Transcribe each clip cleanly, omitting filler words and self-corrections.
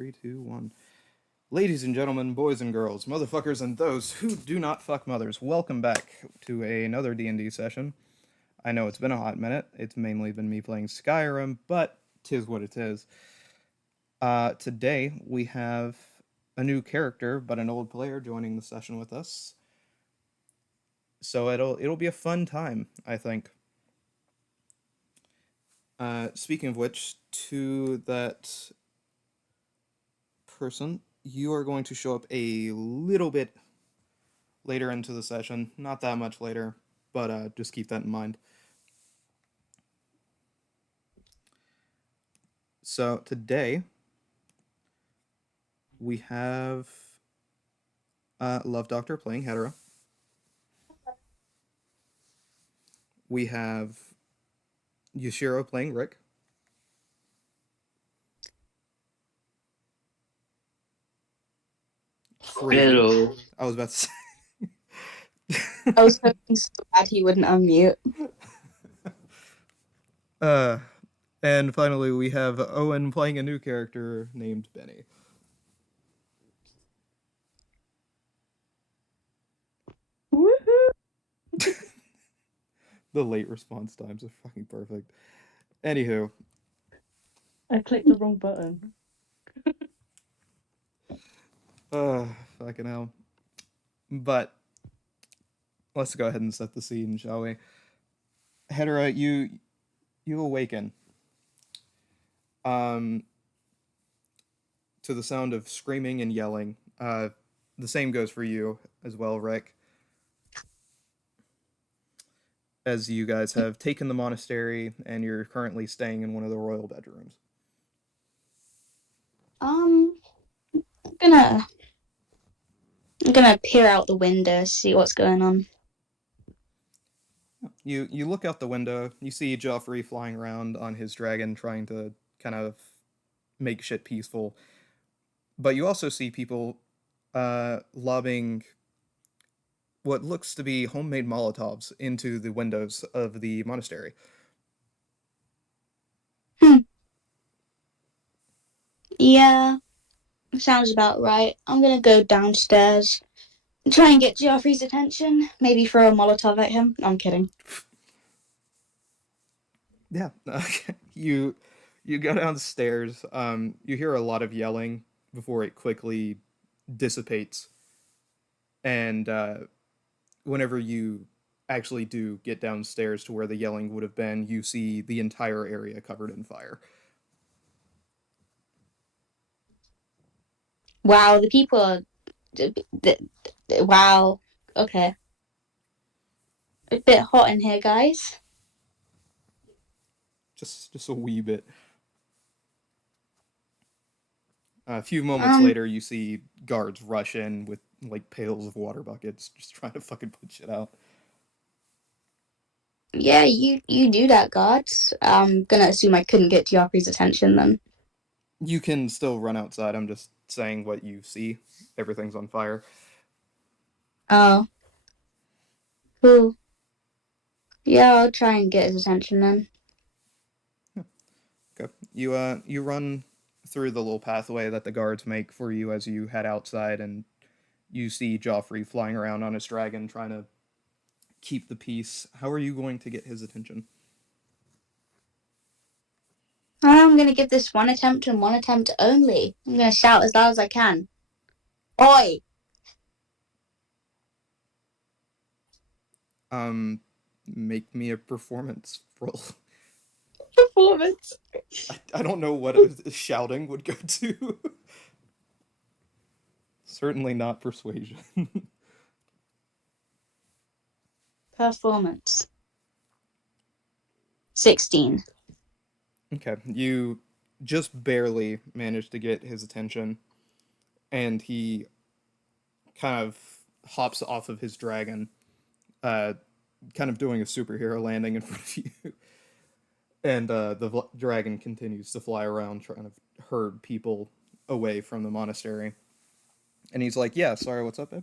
Three, two, one. Ladies and gentlemen, boys and girls, motherfuckers, and those who do not fuck mothers, welcome back to another D&D session. I know it's been a hot minute. It's mainly been me playing Skyrim, but tis what it is. Today we have a new character, but an old player joining the session with us. So it'll be a fun time, I think. Speaking of which, to that person, you are going to show up a little bit later into the session. Not that much later, but just keep that in mind. So today we have Love Doctor playing Hetera. We have Yashiro playing Rick. Crazy. Hello. I was about to say. I was hoping so bad he wouldn't unmute. uh, and finally, we have Owen playing a new character named Benny. Woohoo! The late response times are fucking perfect. Anywho, I clicked the wrong button. fucking hell. But let's go ahead and set the scene, shall we? Hetera, you awaken. To the sound of screaming and yelling. The same goes for you as well, Rick. As you guys have taken the monastery and you're currently staying in one of the royal bedrooms. I'm gonna peer out the window, see what's going on. You look out the window, you see Joffrey flying around on his dragon trying to kind of make shit peaceful. But you also see people lobbing what looks to be homemade Molotovs into the windows of the monastery. Yeah, sounds about right. I'm gonna go downstairs and try and get Joffrey's attention. Maybe throw a Molotov at him. I'm kidding. Yeah, you go downstairs. You hear a lot of yelling before it quickly dissipates, and whenever you actually do get downstairs to where the yelling would have been, you see the entire area covered in fire. Wow, the people are. Wow. Okay. A bit hot in here, guys. Just a wee bit. A few moments later, you see guards rush in with like pails of water buckets, just trying to fucking put shit out. Yeah, you do that, guards. I'm gonna assume I couldn't get Joffrey's attention then. You can still run outside. I'm just saying what you see. Everything's on fire. Oh. Cool. Yeah, I'll try and get his attention then. Okay. You run through the little pathway that the guards make for you as you head outside, and you see Joffrey flying around on his dragon trying to keep the peace. How are you going to get his attention? I'm gonna give this one attempt and one attempt only. I'm gonna shout as loud as I can. Oi! Make me a performance roll. Performance. I don't know what a shouting would go to. Certainly not persuasion. Performance. 16. Okay, you just barely managed to get his attention, and he kind of hops off of his dragon, uh, kind of doing a superhero landing in front of you. And the dragon continues to fly around trying to herd people away from the monastery. And he's like, "Yeah, sorry, what's up, babe?"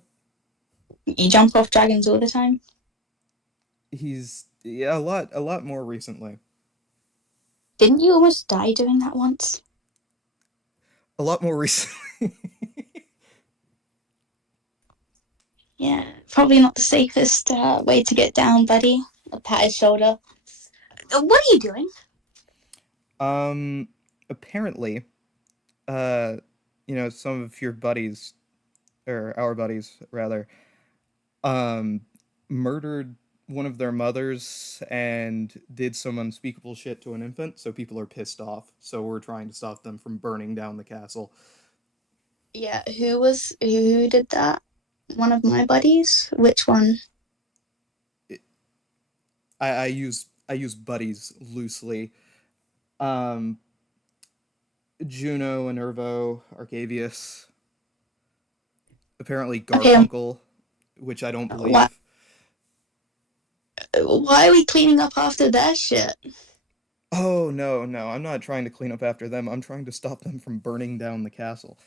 You jump off dragons all the time? Yeah, a lot more recently. Didn't you almost die doing that once? A lot more recently. Yeah, probably not the safest way to get down, buddy. A pat his shoulder. What are you doing? um, apparently, uh, some of your buddies, or our buddies rather, um, murdered one of their mothers and did some unspeakable shit to an infant. So people are pissed off. So we're trying to stop them from burning down the castle. Yeah, who did that? One of my buddies? Which one? It, I use buddies loosely. Um, Juno, Enervo, Arcavius, apparently Okay, Garfunkel, which I don't why believe. why are we cleaning up after their shit? Oh no, no, I'm not trying to clean up after them. I'm trying to stop them from burning down the castle.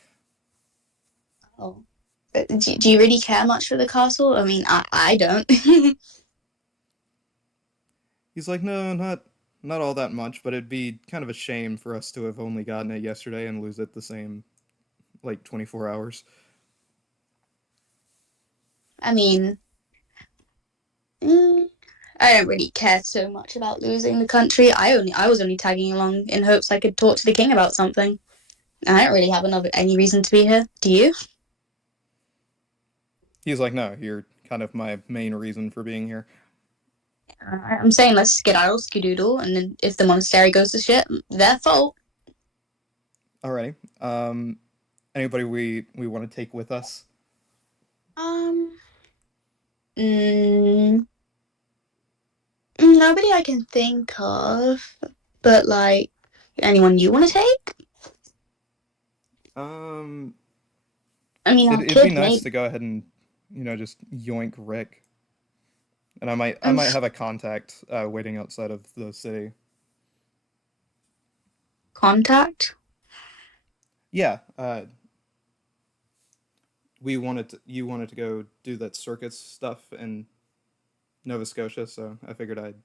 Oh. Do you really care much for the castle? I mean, I don't. He's like, no, not all that much, but it'd be kind of a shame for us to have only gotten it yesterday and lose it the same like 24 hours. I mean, mm, I don't really care so much about losing the country. I was only tagging along in hopes I could talk to the king about something. I don't really have any reason to be here. Do you? He's like, no, you're kind of my main reason for being here. I'm saying let's skedaddle, skedoodle, and then if the monastery goes to shit, their fault. Alrighty. Anybody we want to take with us? Um, mm, nobody I can think of, but like anyone you want to take? Um, I mean, I it'd be could nice maybe to go ahead and just yoink Rick, and I um, might have a contact waiting outside of the city. contact. Yeah. You wanted to go do that circus stuff in Nova Scotia, so I figured I'd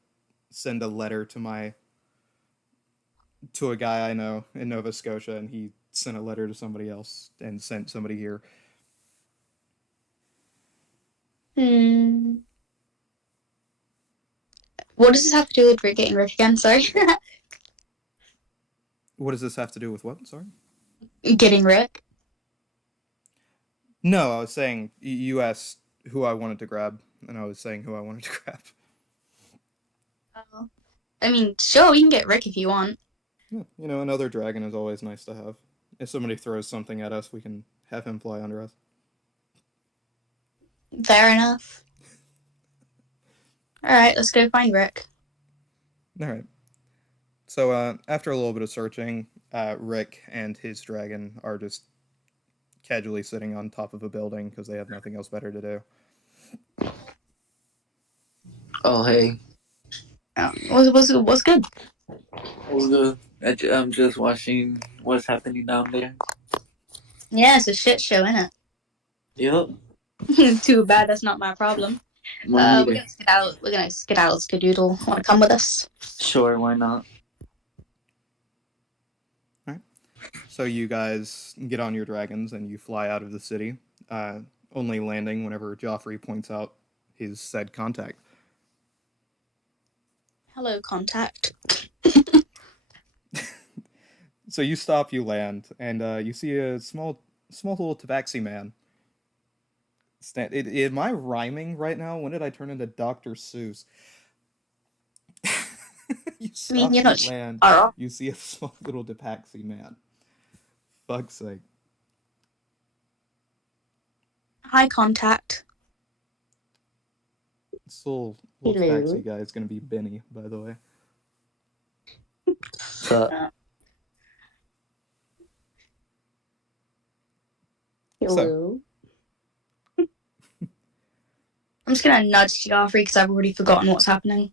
send a letter to a guy I know in Nova Scotia, and he sent a letter to somebody else and sent somebody here. Hmm. What does this have to do with Rick getting Rick again? Sorry, What does this have to do with what? Sorry. getting Rick. No, I was saying you asked who I wanted to grab, and I was saying who I wanted to grab. Oh. I mean, sure, we can get Rick if you want. Yeah, another dragon is always nice to have. If somebody throws something at us, we can have him fly under us. Fair enough. All right, let's go find Rick. All right. So after a little bit of searching, Rick and his dragon are just casually sitting on top of a building because they have nothing else better to do. Oh, hey. What's good? What's good? I'm just watching what's happening down there. Yeah, it's a shit show, isn't Yep. it? Too bad that's not my problem. Mine We're either. gonna skedaddle. We're gonna skedaddle, skadoodle. Want to come with us? Sure, why not? All right. So you guys get on your dragons and you fly out of the city, only landing whenever Joffrey points out his said contact. Hello, contact. So you stop, you land, and you see a small little tabaxi man. Am I rhyming right now? When did I turn into Dr. Seuss? You I mean, stop, you're you not land, far off. you see a small little tabaxi man. Fuck's sake. Hi, contact. This little Hello. tabaxi guy is gonna be Benny, by the way. So, So, Hello. I'm just gonna nudge Joffrey because I've already forgotten what's happening.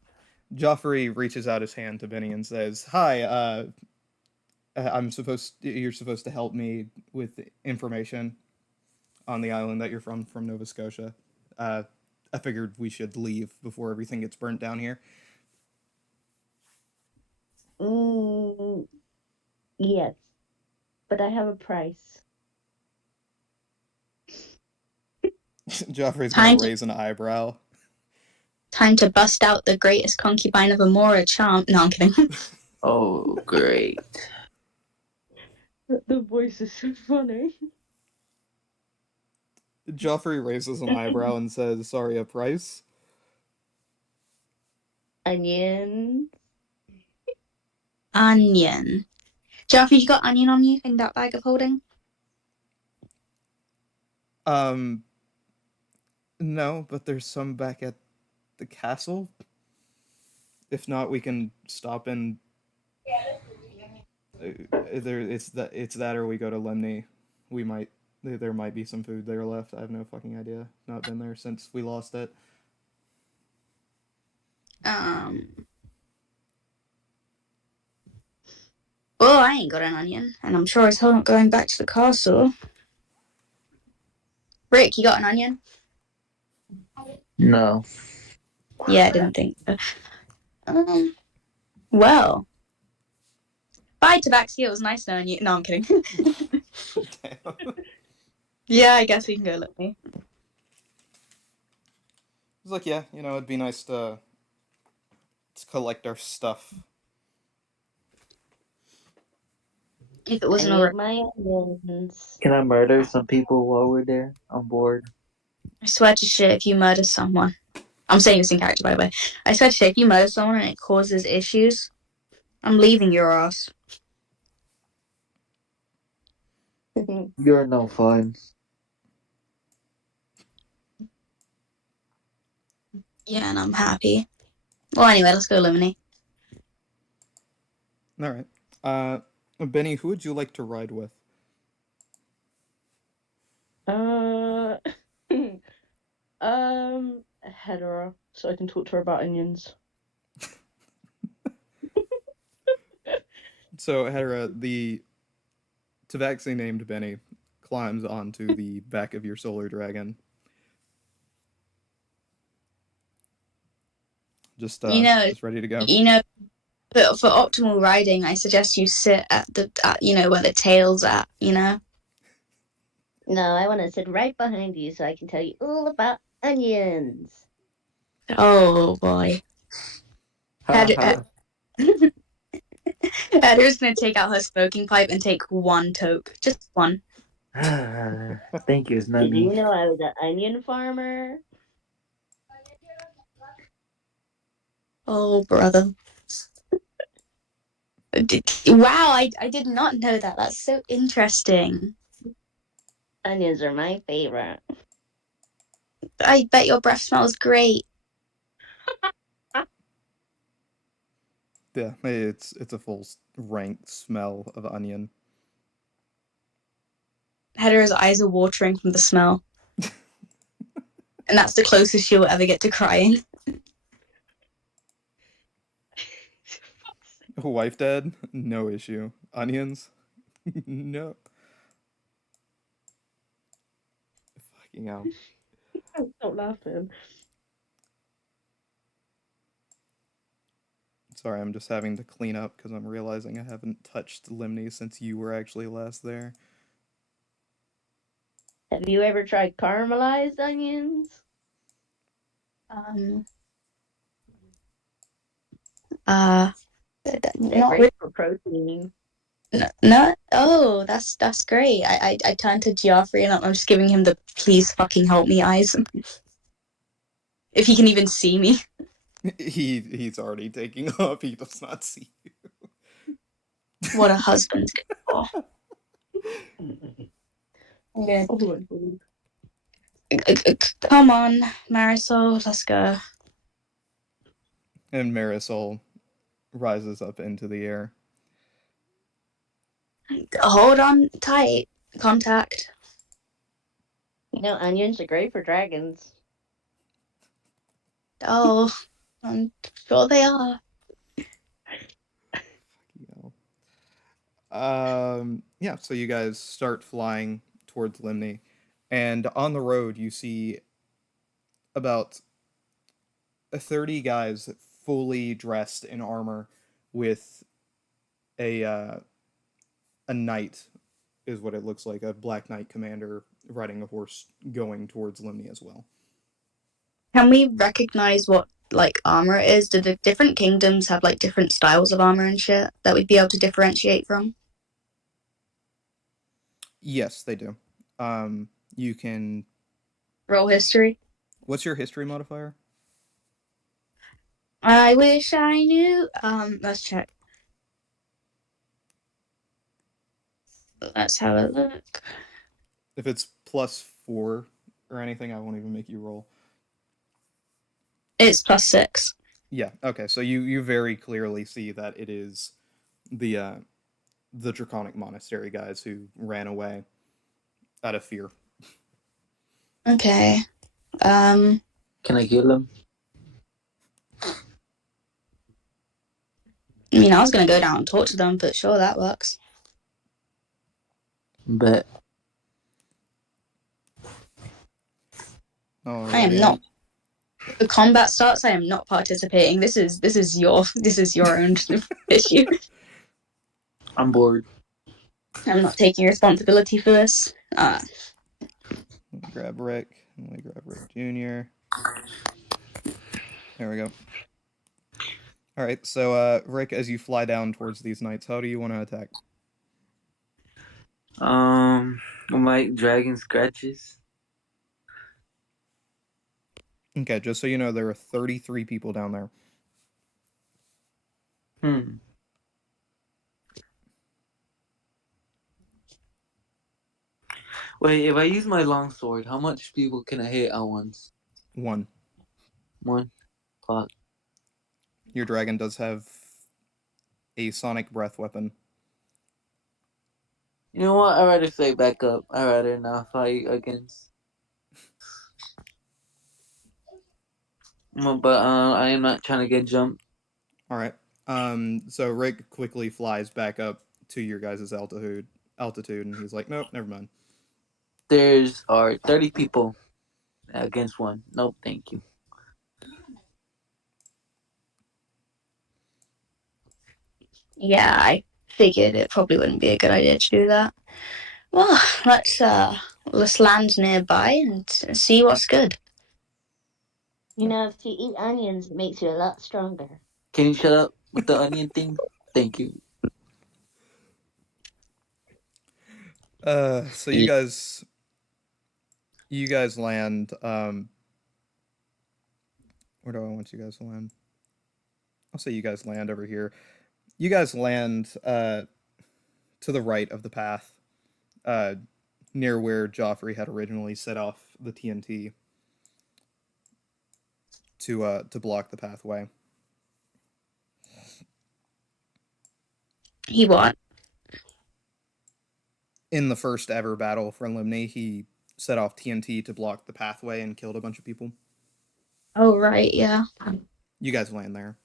Joffrey reaches out his hand to Benny and says, "Hi, you're supposed to help me with information on the island that you're from Nova Scotia. Uh, I figured we should leave before everything gets burnt down here." Mm, yes, but I have a price. Joffrey's gonna raise an eyebrow. Time to bust out the greatest concubine of Amora charm. No, I'm kidding. Oh, great. The voice is so funny. Joffrey raises an eyebrow and says, "Sorry, a price?" Onion. Onion. Joffrey, you got onion on you in that bag of holding? No, but there's some back at the castle. If not, we can stop in. It's that, or we go to Lemney. We might. There might be some food there left. I have no fucking idea. Not been there since we lost it. Well, I ain't got an onion, and I'm sure as hell not going back to the castle. Rick, you got an onion? No. Yeah, I didn't think so. Well. Bye, Tabaxi. It was nice knowing you. No, I'm kidding. Damn. Yeah, I guess we can go look me. It's like, yeah, it'd be nice to collect our stuff. If it wasn't I already. need my onions. Can I murder some people while we're there on board? I swear to shit, if you murder someone. I'm saying this in character, by the way. I swear to shit, if you murder someone and it causes issues, I'm leaving your ass. You're no fun. Yeah, and I'm happy. Well, anyway, let's go eliminate. All right. Benny, who would you like to ride with? Hedera, so I can talk to her about onions. So, Hera, the Tabaxi named Benny climbs onto the back of your solar dragon. Just ready to go. But for optimal riding, I suggest you sit at where the tail's at, No, I want to sit right behind you so I can tell you all about onions. Oh, boy. Heather's gonna take out her smoking pipe and take one toke. Just one. Thank you, Did Snuggie. you know I was an onion farmer? Oh, brother. Wow, I did not know that. That's so interesting. Onions are my favorite. I bet your breath smells great. Yeah, it's a full rank smell of onion. Heather's eyes are watering from the smell. And that's the closest she'll ever get to crying. Wife dead? No issue. Onions? No. Fucking hell. Stop laughing. Sorry, I'm just having to clean up because I'm realizing I haven't touched Limney since you were actually last there. Have you ever tried caramelized onions? They're great for protein. No. Oh, that's great. I turned to Geoffrey and I'm just giving him the please fucking help me eyes. If he can even see me. He's already taking off. He does not see you. What a husband. Oh. Okay. Come on, Marisol, let's go. And Marisol rises up into the air. Hold on tight. Contact. Onions are great for dragons. Oh, I'm sure they are. Yeah, so you guys start flying towards Limney, and on the road you see about 30 guys fully dressed in armor with a knight is what it looks like, a Black Knight commander riding a horse going towards Limni as well. Can we recognize what like armor it is? Do the different kingdoms have like different styles of armor and shit that we'd be able to differentiate from? Yes, they do. You can. Roll history. What's your history modifier? I wish I knew. Let's check. Let's have a look. If it's +4 or anything, I won't even make you roll. It's +6. Yeah. Okay. So you very clearly see that it is the Draconic Monastery guys who ran away out of fear. Okay. Can I kill them? I mean, I was gonna go down and talk to them, but sure, that works. Bet. I am not. The combat starts. I am not participating. This is your own issue. I'm bored. I'm not taking responsibility for this. Let me grab Rick. Let me grab Rick Jr. There we go. All right. So, Rick, as you fly down towards these knights, how do you want to attack? My dragon scratches. Okay. Just so you know, there are 33 people down there. Wait, if I use my longsword, how much people can I hit at once? 1. One. Fuck. Your dragon does have a sonic breath weapon. You know what? I'd rather stay back up. I'd rather not fight against. But I am not trying to get jumped. All right. So Rick quickly flies back up to your guys' altitude, and he's like, "Nope, never mind." There's 30 people against one. Nope, thank you. Yeah, I figured it probably wouldn't be a good idea to do that. Well, let's land nearby and see what's good. You know, if you eat onions, it makes you a lot stronger. Can you shut up with the onion thing? Thank you. So you guys land. Where do I want you guys to land? I'll say you guys land over here. You guys land to the right of the path, near where Joffrey had originally set off the TNT to block the pathway. He what? In the first ever battle for Limni, he set off TNT to block the pathway and killed a bunch of people. Oh right, yeah. You guys land there.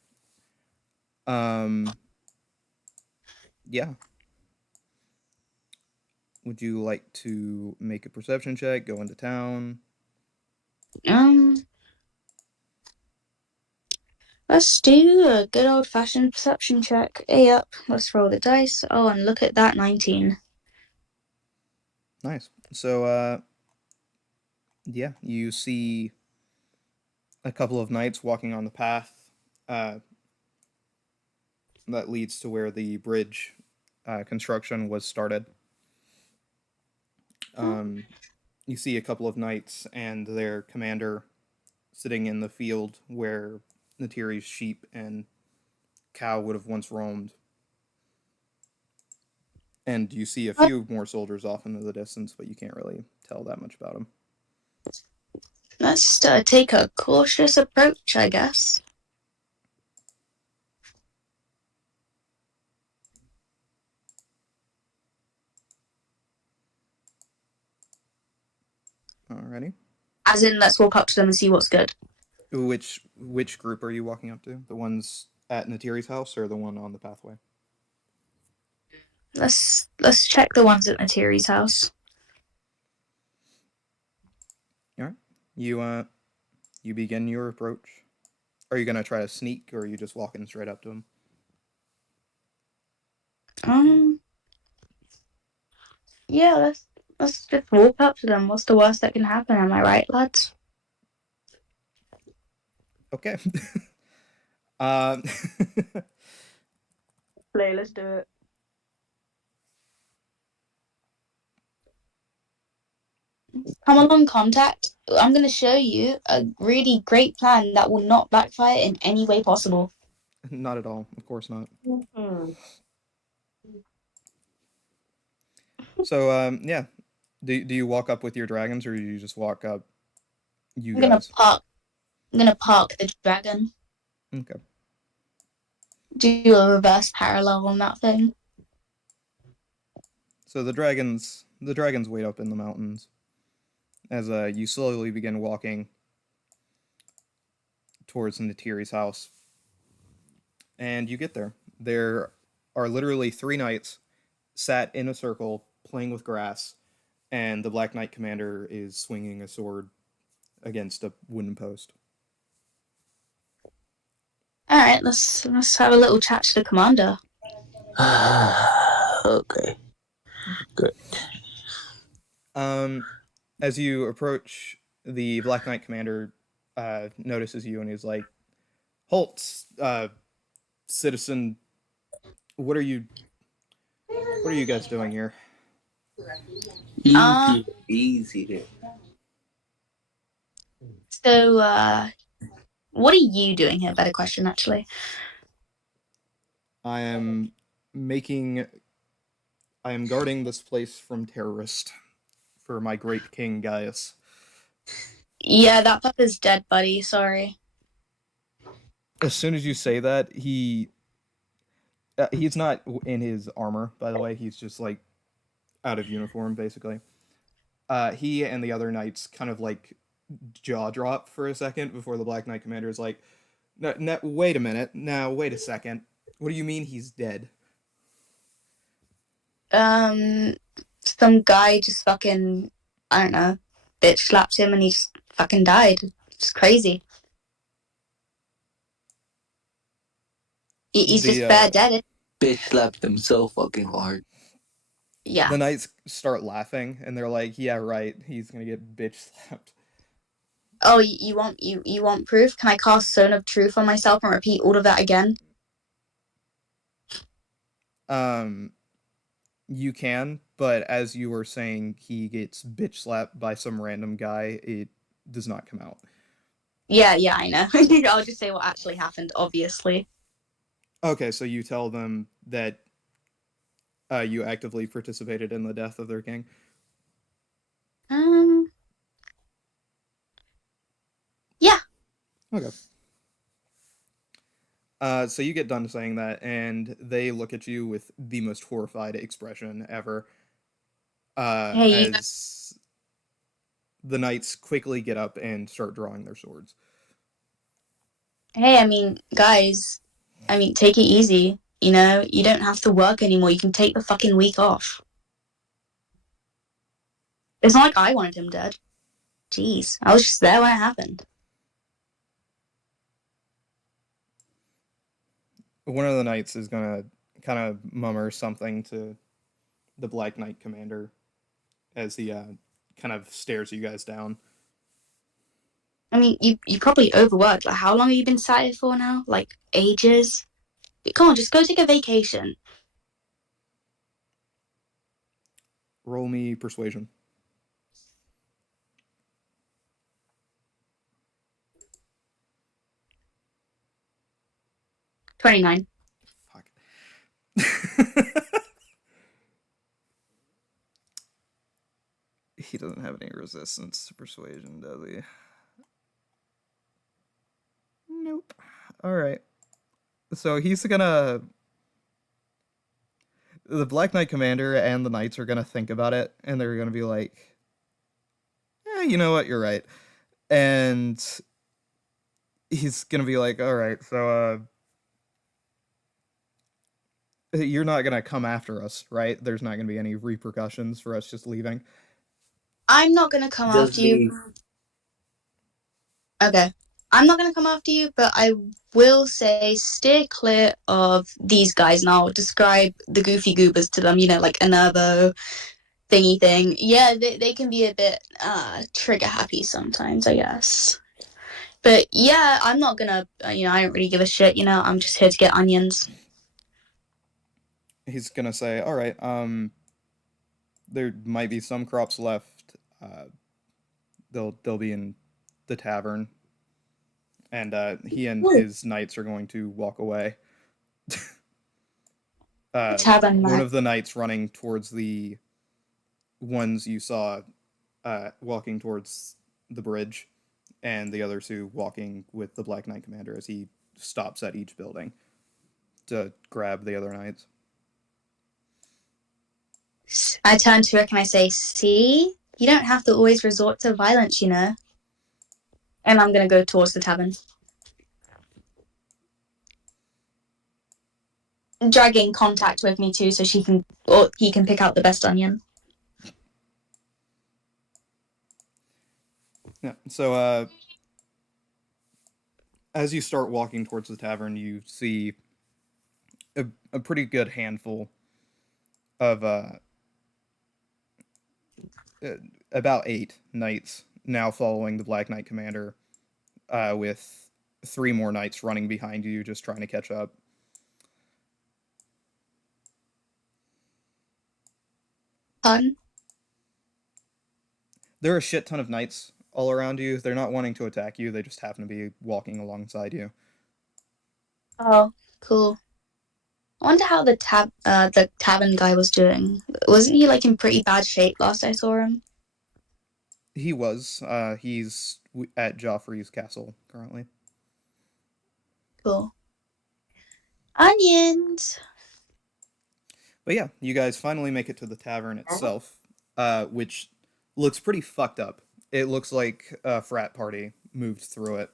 Yeah. Would you like to make a perception check, go into town? Let's do a good old-fashioned perception check. Hey up, let's roll the dice. Oh, and look at that, 19. Nice. So, yeah, you see a couple of knights walking on the path that leads to where the bridge construction was started. You see a couple of knights and their commander sitting in the field where Natiri's sheep and cow would have once roamed. And you see a few more soldiers off into the distance, but you can't really tell that much about them. Let's take a cautious approach, I guess. Alrighty. As in, let's walk up to them and see what's good. Which group are you walking up to? The ones at Natiri's house or the one on the pathway? Let's check the ones at Natiri's house. Alright. You begin your approach. Are you gonna try to sneak or are you just walking straight up to him? Yeah, let's just walk up to them. What's the worst that can happen? Am I right, lads? Okay. um, Play, let's do it. Come along, contact. I'm going to show you a really great plan that will not backfire in any way possible. not at all. Of course not. Hmm. So, yeah. Do you walk up with your dragons, or do you just walk up, you I'm gonna guys? park. I'm gonna park the dragon. Okay. Do a reverse parallel on that thing. So the dragons wait up in the mountains as you slowly begin walking towards Natiri's house, and you get there. There are literally three knights sat in a circle playing with grass, and the Black Knight commander is swinging a sword against a wooden post. All right, let's have a little chat to the commander. Okay. Good. As you approach, the Black Knight commander notices you and he's like, "Halt, citizen! What are you guys doing here?" Easy there. So, what are you doing here? Better question, actually. I am guarding this place from terrorists for my great king Gaius. Yeah, that fucker's dead, buddy. Sorry. As soon as you say that, he's not in his armor, by the way. He's just like out of uniform, basically. He and the other knights kind of like jaw drop for a second before the Black Knight commander is like, no, wait a minute. Now, wait a second. What do you mean he's dead? Some guy just fucking, I don't know, bitch slapped him and he just fucking died. It's crazy. He's just bare dead. Bitch slapped them so fucking hard. Yeah. The knights start laughing and they're like, "Yeah, right. He's gonna get bitch slapped." Oh, you want proof? Can I cast Zone of Truth on myself and repeat all of that again? You can, but as you were saying, he gets bitch slapped by some random guy. It does not come out. Yeah, I know. I'll just say what actually happened, obviously. Okay, so you tell them that you actively participated in the death of their king. Yeah. Okay. So you get done saying that, and they look at you with the most horrified expression ever. Hey, as the knights quickly get up and start drawing their swords. Hey, I mean, guys, take it easy. You know, you don't have to work anymore. You can take the fucking week off. It's not like I wanted him dead. Jeez, I was just there when it happened. One of the knights is gonna kind of mummer something to the Black Knight commander as he kind of stares you guys down. I mean, you probably overworked. Like, how long have you been sat here for now? Like, ages? Come on, just go take a vacation. Roll me persuasion. $29. Fuck. He doesn't have any resistance to persuasion, does he? Nope. All right. So he's gonna. The Black Knight commander and the knights are gonna think about it, and they're gonna be like, "Yeah, you know what? You're right." And he's gonna be like, "All right, so you're not gonna come after us, right? There's not gonna be any repercussions for us just leaving." I'm not gonna come Just after you. leave. Okay. I'm not gonna come after you, but I will say steer clear of these guys, and I'll describe the goofy goobers to them, you know, like Enervo, thingy thing. Yeah, they can be a bit trigger happy sometimes, I guess. But yeah, I'm not gonna, I don't really give a shit, I'm just here to get onions. He's gonna say, "All right, there might be some crops left. They'll be in the tavern." And he and his knights are going to walk away. Tavern One night. of the knights running towards the ones you saw walking towards the bridge, and the other two walking with the Black Knight Commander as he stops at each building to grab the other knights. I turn to Rick and I say, see? You don't have to always resort to violence, And I'm gonna go towards the tavern. Dragging contact with me too, so he can pick out the best onion. Yeah. So as you start walking towards the tavern, you see a pretty good handful of about 8 knights now following the Black Knight Commander, with 3 more knights running behind you, just trying to catch up. Fun. There are a shit ton of knights all around you. They're not wanting to attack you. They just happen to be walking alongside you. Oh, cool. I wonder how the tavern guy was doing. Wasn't he in pretty bad shape last I saw him? He was. He's at Joffrey's castle currently. Cool. Onions. But yeah, you guys finally make it to the tavern itself, which looks pretty fucked up. It looks like a frat party moved through it.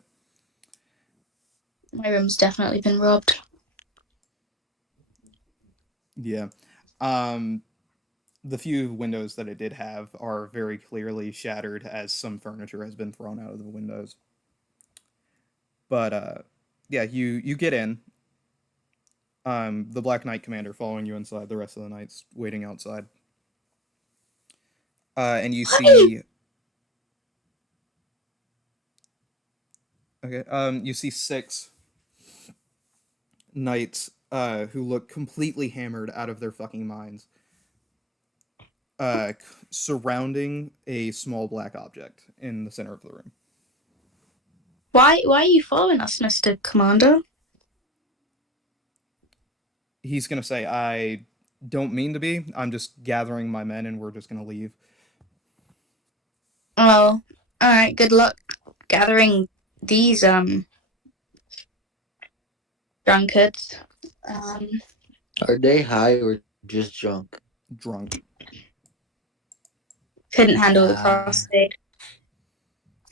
My room's definitely been robbed. Yeah. The few windows that it did have are very clearly shattered as some furniture has been thrown out of the windows. But yeah, you get in. The Black Knight Commander following you inside, the rest of the knights waiting outside. And you see you see 6 knights who look completely hammered out of their fucking minds, surrounding a small black object in the center of the room. Why are you following us, Mr. Commander? He's gonna say, "I don't mean to be. I'm just gathering my men, and we're just gonna leave." Oh, alright, good luck gathering these drunkards. Are they high or just drunk? Drunk. Couldn't handle the crossfade.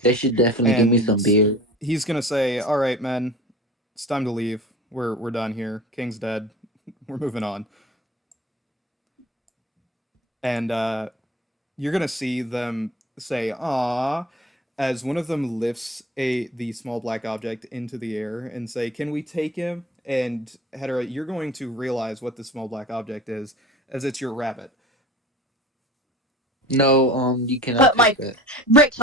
They should definitely give me some beer. He's gonna say, "All right, men, it's time to leave. We're done here. King's dead. We're moving on." And you're gonna see them say "ah" as one of them lifts the small black object into the air and say, "Can we take him?" And Hedera, you're going to realize what the small black object is, as it's your rabbit. No, you cannot take that. Rick,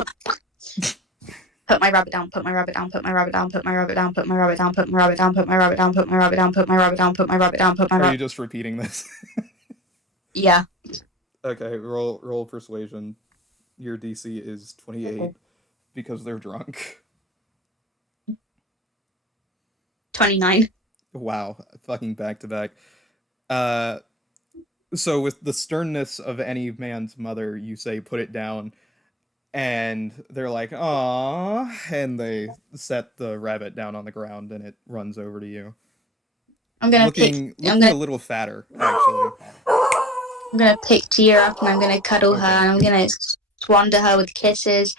put my rabbit down, put my rabbit down, put my rabbit down, put my rabbit down, put my rabbit down, put my rabbit down, put my rabbit down, put my rabbit down, put my rabbit down, put my rabbit down, put my rabbit down, put my Are you just repeating this? Yeah. Okay, roll persuasion. Your DC is 28 Okay. because they're drunk. 29. Wow, fucking back to back. So with the sternness of any man's mother, you say put it down, and they're like, "Aw," and they set the rabbit down on the ground, and it runs over to you. I'm gonna looking a little fatter, actually. I'm gonna pick Gia up and I'm gonna cuddle her and I'm gonna swander her with kisses.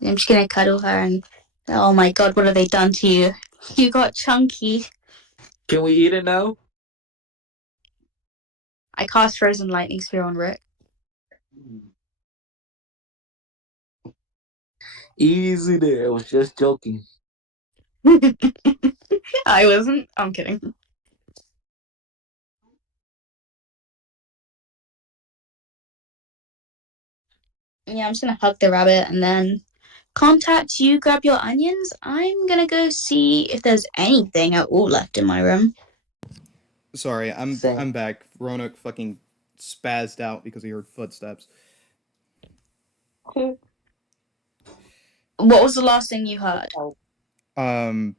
And I'm just gonna cuddle her and oh my god, what have they done to you? You got chunky. Can we eat it now? I cast Frozen Lightning Spear on Rick. Easy there. I was just joking. I wasn't. I'm kidding. Yeah, I'm just gonna hug the rabbit and then contact you, grab your onions. I'm gonna go see if there's anything at all left in my room. Sorry, Same. I'm back. Roanoke fucking spazzed out because he heard footsteps. What was the last thing you heard? Um,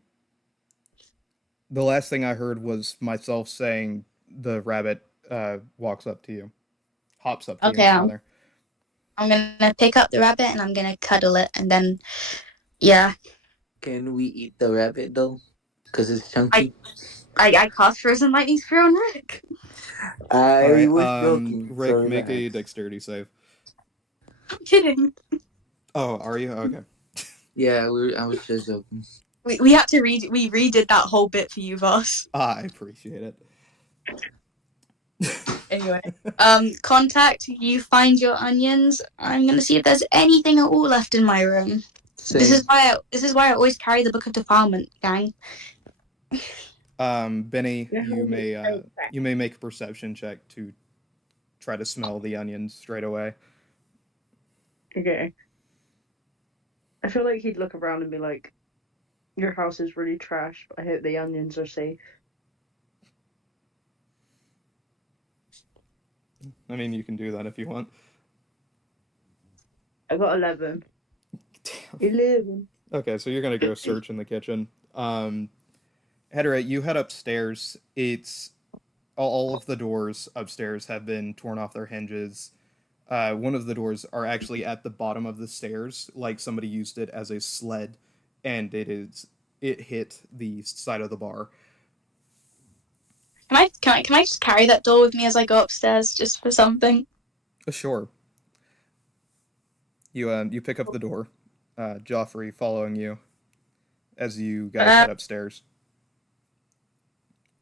the last thing I heard was myself saying the rabbit walks up to you, hops up to Okay, you, rather. I'm gonna pick up the rabbit and I'm gonna cuddle it and then, yeah. Can we eat the rabbit though? Because it's chunky. I cast Frozen Lightning Spear on Rick. I All right, was joking. Rick, So make a relax. dexterity save. I'm kidding. Oh, are you? Okay. Yeah, I was just joking. We had to we redid that whole bit for you, Voss. I appreciate it. Anyway, contact, you find your onions. I'm gonna see if there's anything at all left in my room. Same. This is why I always carry the Book of Defilement, gang. Benny, you may make a perception check to try to smell the onions straight away. Okay. I feel like he'd look around and be like, your house is really trash, but I hope the onions are safe. I mean, you can do that if you want. I got 11. Damn. 11. Okay, so you're gonna go search in the kitchen. Hedera, you head upstairs. It's all of the doors upstairs have been torn off their hinges. One of the doors are actually at the bottom of the stairs, like somebody used it as a sled, and it hit the side of the bar. Can I just carry that door with me as I go upstairs just for something? Sure. You pick up the door, Joffrey following you as you guys head upstairs.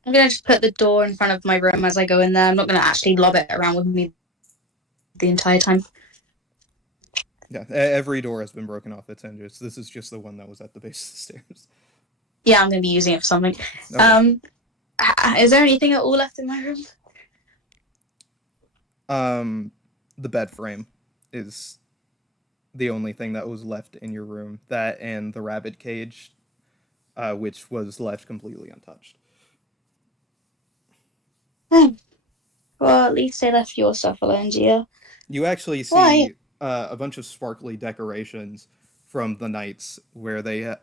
I'm gonna just put the door in front of my room as I go in there. I'm not gonna actually lob it around with me the entire time. Yeah, every door has been broken off its hinges. This is just the one that was at the base of the stairs. Yeah, I'm gonna be using it for something. Okay. Is there anything at all left in my room? The bed frame is the only thing that was left in your room. That and the rabbit cage, which was left completely untouched. Well, at least I left your stuff alone, Gia. You actually see a bunch of sparkly decorations from the knights where they,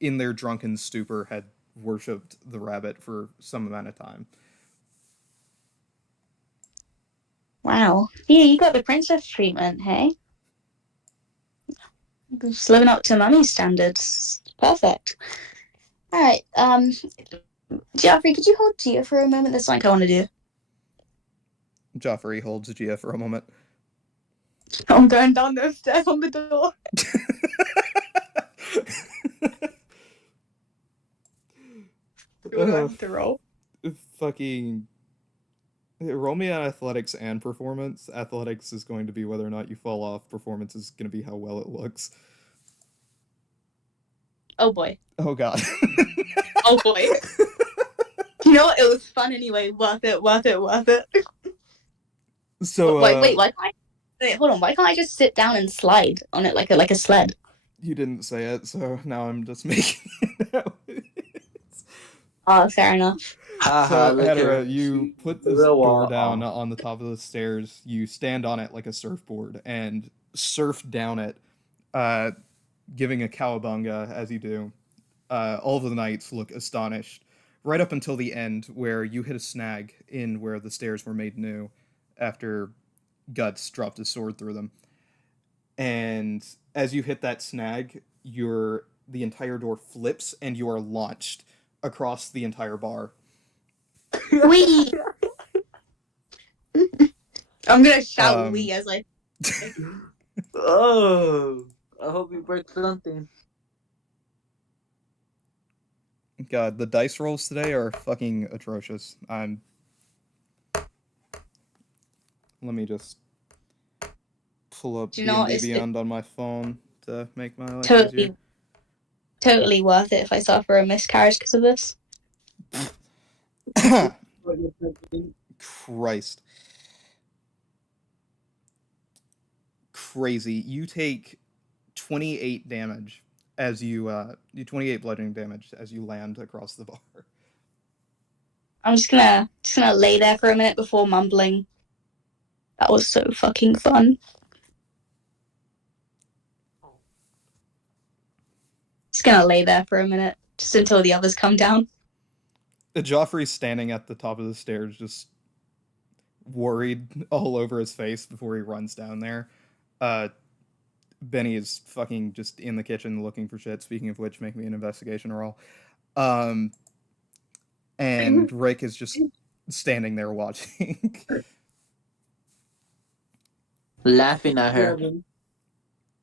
in their drunken stupor, had worshipped the rabbit for some amount of time. Wow. Yeah, you got the princess treatment, hey? Just living up to mummy's standards. Perfect. Alright, Geoffrey, could you hold Gia for a moment? There's something I want to do. Joffrey holds Gia for a moment. I'm going down those stairs on the door. Do I have to roll? Fucking... Roll me on athletics and performance. Athletics is going to be whether or not you fall off. Performance is going to be how well it looks. Oh boy. Oh god. Oh boy. You know what? It was fun anyway. Worth it. So wait, why can't I? Wait, hold on. Why can't I just sit down and slide on it like a sled? You didn't say it, so now I'm just making it out. Oh, fair enough. So, Hedera, you put this door down on the top of the stairs. You stand on it like a surfboard and surf down it, giving a cowabunga as you do. All of the knights look astonished, right up until the end where you hit a snag in where the stairs were made new after Guts dropped his sword through them. And as you hit that snag, the entire door flips and you are launched across the entire bar. Wee! I'm gonna shout wee as I... Oh, I hope you break something. God, the dice rolls today are fucking atrocious. Let me just pull up D&D Beyond on my phone to make my life easier. Totally worth it if I suffer a miscarriage because of this. Christ. crazy. You take 28 damage as you 28 bludgeoning damage as you land across the bar. I'm just gonna lay there for a minute before mumbling. That was so fucking fun. Just gonna lay there for a minute, just until the others come down. Joffrey's standing at the top of the stairs, just worried all over his face before he runs down there. Benny is fucking just in the kitchen looking for shit. Speaking of which, make me an investigation roll. And Rick is just standing there watching. Laughing at her. Robin,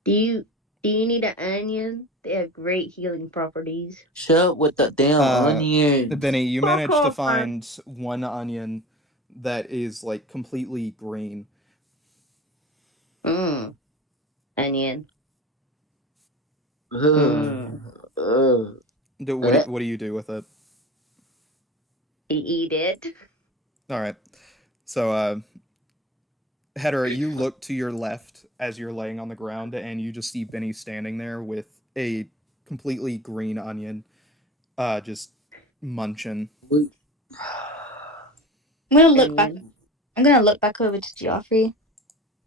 do you need an onion? They have great healing properties. Shut up with the damn onion. Benny, you Fuck managed to off, find one onion that is like completely green. Onion. Ugh. Ugh. What do you do with it? You eat it. All right. So, Hedera, you look to your left as you're laying on the ground, and you just see Benny standing there with a completely green onion, just munching. Wait. I'm gonna look back. Onion. I'm gonna look back over to Joffrey.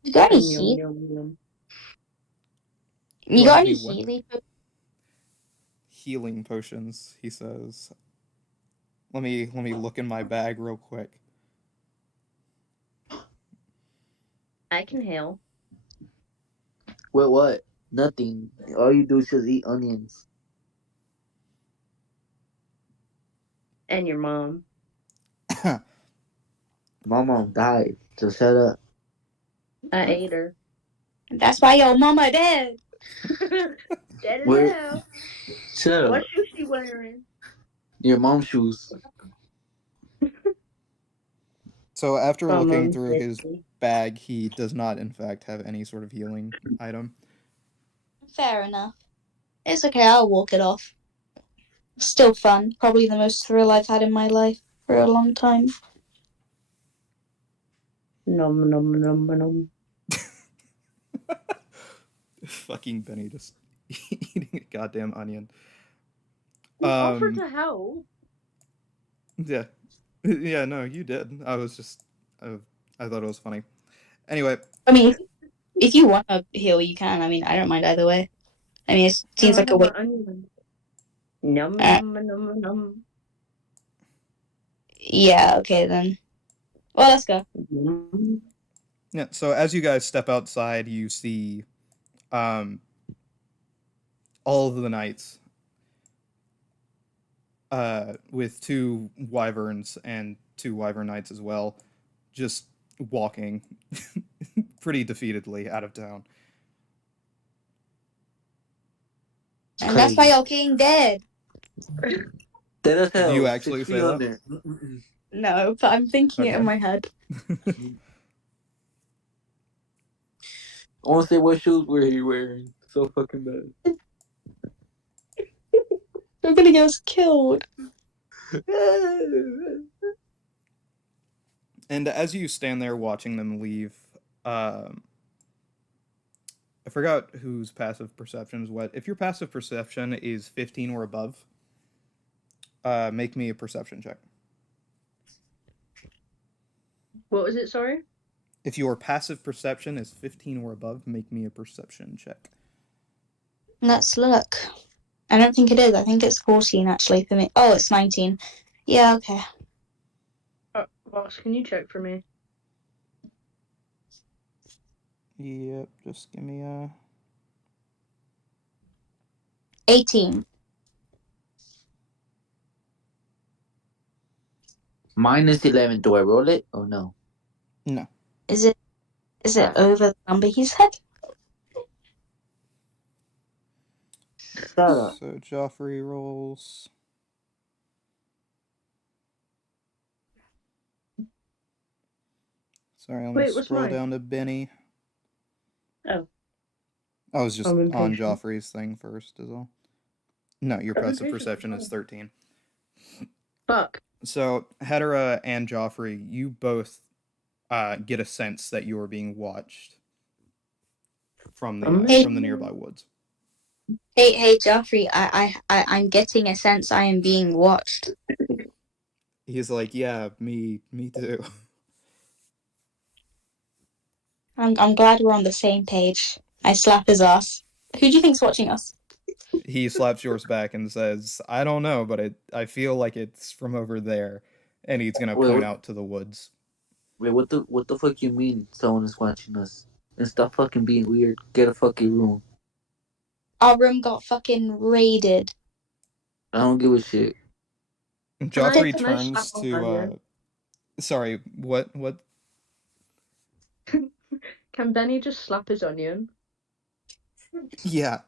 You got any Yum, heat? yum, yum. You got any Any what? healing? Healing potions, he says. Let me look in my bag real quick. I can heal. Wait, what? Nothing. All you do is just eat onions. And your mom. My mom died. So shut up. I ate her. That's why your mama dead. Dead as Wait. hell. Shut up. What shoe she wearing? Your mom's shoes. So after My looking mom's through his sexy. bag, he does not, in fact, have any sort of healing item. Fair enough. It's okay. I'll walk it off. Still fun. Probably the most thrill I've had in my life for a long time. Nom nom nom nom. Fucking Benny just eating a goddamn onion. You offered to help. Yeah. Yeah, no, you did. I was just... I thought it was funny. Anyway. I mean, if you want to heal, you can. I mean, I don't mind either way. I mean, it seems like a way. Nom nom nom nom. Yeah, okay then. Well, let's go. Yeah, so as you guys step outside, you see all of the knights with 2 wyverns and 2 wyvern knights as well, just walking pretty defeatedly out of town. And that's why your king dead. Dead as hell. You actually 6 say feet that? under. No, but I'm thinking it Okay. in my head. I want to say what shoes were he wearing. So fucking bad. They're gonna get us killed. And as you stand there watching them leave, I forgot whose passive perception is what. If your passive perception is 15 or above, make me a perception check. What was it, sorry? If your passive perception is 15 or above, make me a perception check. Let's look. I don't think it is. I think it's 14 actually for me. Oh, it's 19. Yeah, okay. Boss, can you check for me? Yep, just give me a... 18. Minus 11. Do I roll it or no? No. Is it over the number he said? Shut up. So Joffrey rolls... Sorry, let me Wait, what's scroll mine? down to Benny. Oh. I was just I'm on impatient. Joffrey's thing first, is all. No, your I'm passive impatient. perception is 13. Fuck. So, Hedera and Joffrey, you both get a sense that you are being watched. from Hey. the nearby woods. Hey, Joffrey, I'm getting a sense I am being watched. He's like, yeah, me too. I'm glad we're on the same page. I slap his ass. Who do you think's watching us? He slaps yours back and says, I don't know, but I feel like it's from over there. And he's gonna point out to the woods. Wait, what the fuck you mean someone is watching us? And stop fucking being weird. Get a fucking room. Our room got fucking raided. I don't give a shit. Joffrey Can I turns slap to Onion? sorry, what? Can Benny just slap his onion? Yeah.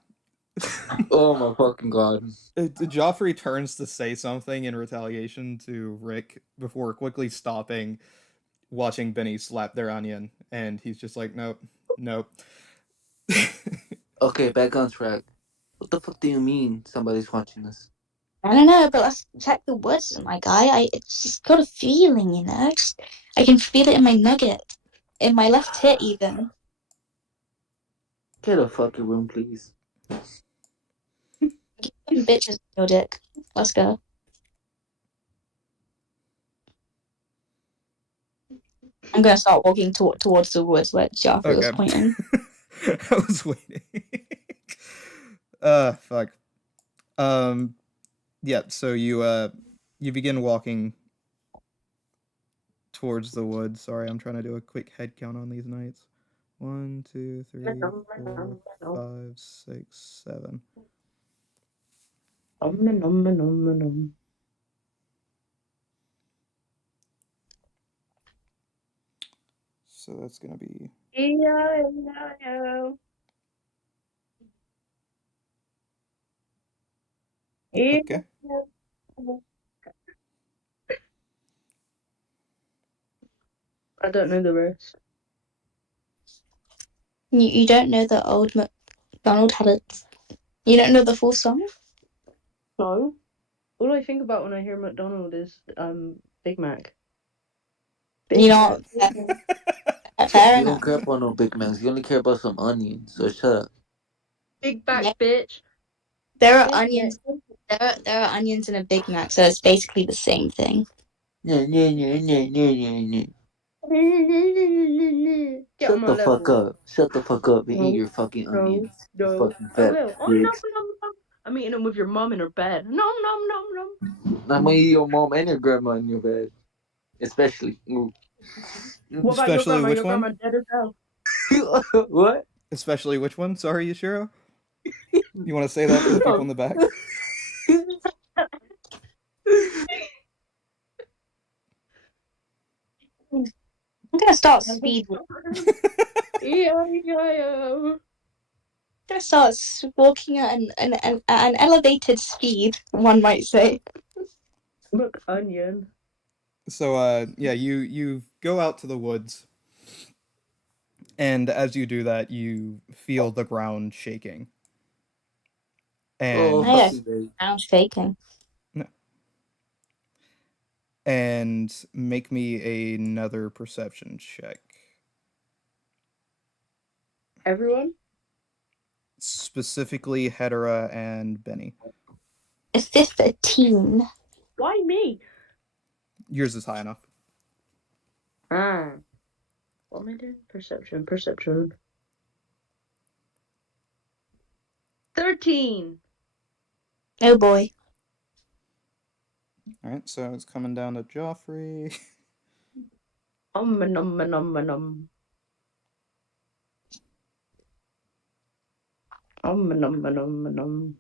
Oh my fucking god. Joffrey turns to say something in retaliation to Rick before quickly stopping, watching Benny slap their onion, and he's just like, nope. Okay, back on track. What the fuck do you mean somebody's watching us? I don't know, but let's check the woods, my guy. It's just got a feeling, you know. I can feel it in my nugget, in my left tit, even. Get a fucking room, please. Get some bitches in your dick. Let's go. I'm gonna start walking towards the woods where Joffrey was pointing. I was waiting. Fuck. Yeah, so you begin walking towards the woods. Sorry, I'm trying to do a quick head count on these nights. 1, 2, 3, 4, 5, 6, 7. So that's gonna be okay. I don't know the rest. You don't know that old MacDonald had a... You don't know the full song? No. All I think about when I hear McDonald is Big Mac. You know what? Fair You don't enough. care about no Big Macs. You only care about some onions. So shut up. Big back, Yeah. bitch. There are onions. There are onions in a Big Mac, so it's basically the same thing. Yeah. Get Shut on my the level. fuck up. Shut the fuck up and No, eat your fucking onions. You No. fucking I fat will. Oh, pig. nom. I'm eating them with your mom in her bed. Nom. I'm gonna eat your mom and your grandma in your bed. Especially. Ooh. What about your Especially grandma? which Your one? grandma dead as hell. What? Especially which one? Sorry, Yashiro? You want to say that for the people in the back? I'm gonna start speed. Yeah. I'm gonna start walking at an elevated speed, one might say. Look, onion. So yeah, you go out to the woods, and as you do that, you feel the ground shaking. Oh, And fucking great. I'm shaking. no. And make me another perception check. Everyone? Specifically Hedera and Benny. 15. Why me? Yours is high enough. Ah. What am I doing? Perception. 13. Oh boy. Alright, so it's coming down to Joffrey. Nom. Nom.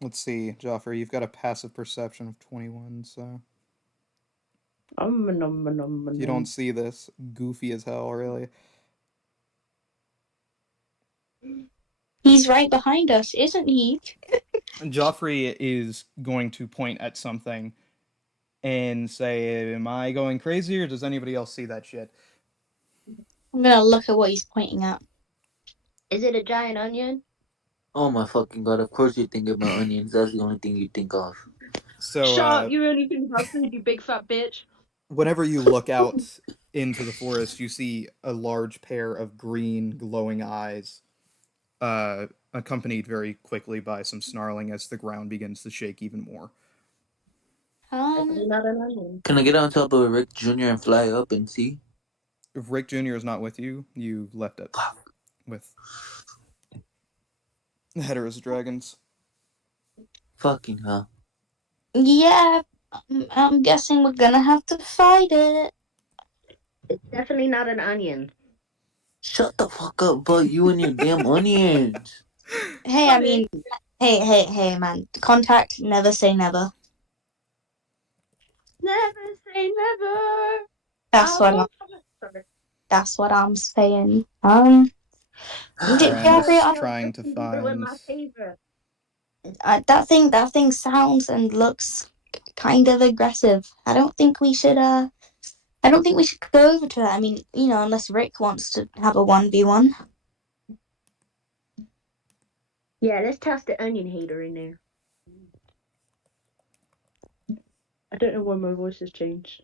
Let's see, Joffrey, you've got a passive perception of 21, so Nom. you don't see this. Goofy as hell, really. He's right behind us, isn't he? Joffrey is going to point at something and say, am I going crazy or does anybody else see that shit? I'm gonna look at what he's pointing at. Is it a giant onion? Oh my fucking god, of course you think about onions. That's the only thing you think of. So, Shut up, you only think about food, you big fat bitch. whenever you look out into the forest, you see a large pair of green glowing eyes accompanied very quickly by some snarling as the ground begins to shake even more. Definitely not an onion. Can I get on top of Rick Jr. and fly up and see? If Rick Jr. is not with you, you left it with Hedera's dragons. Fucking hell. Yeah, I'm guessing we're gonna have to fight it. It's definitely not an onion. Shut the fuck up, but you and your damn onions. Hey, I mean, hey, man. Contact, never say never. Never say never. That's what I'm saying. Jeffrey, Rand's trying to find. My favorite. That thing sounds and looks kind of aggressive. I don't think we should go over to it. I mean, unless Rick wants to have a 1v1. Yeah, let's toss the onion hater in there. I don't know why my voice has changed.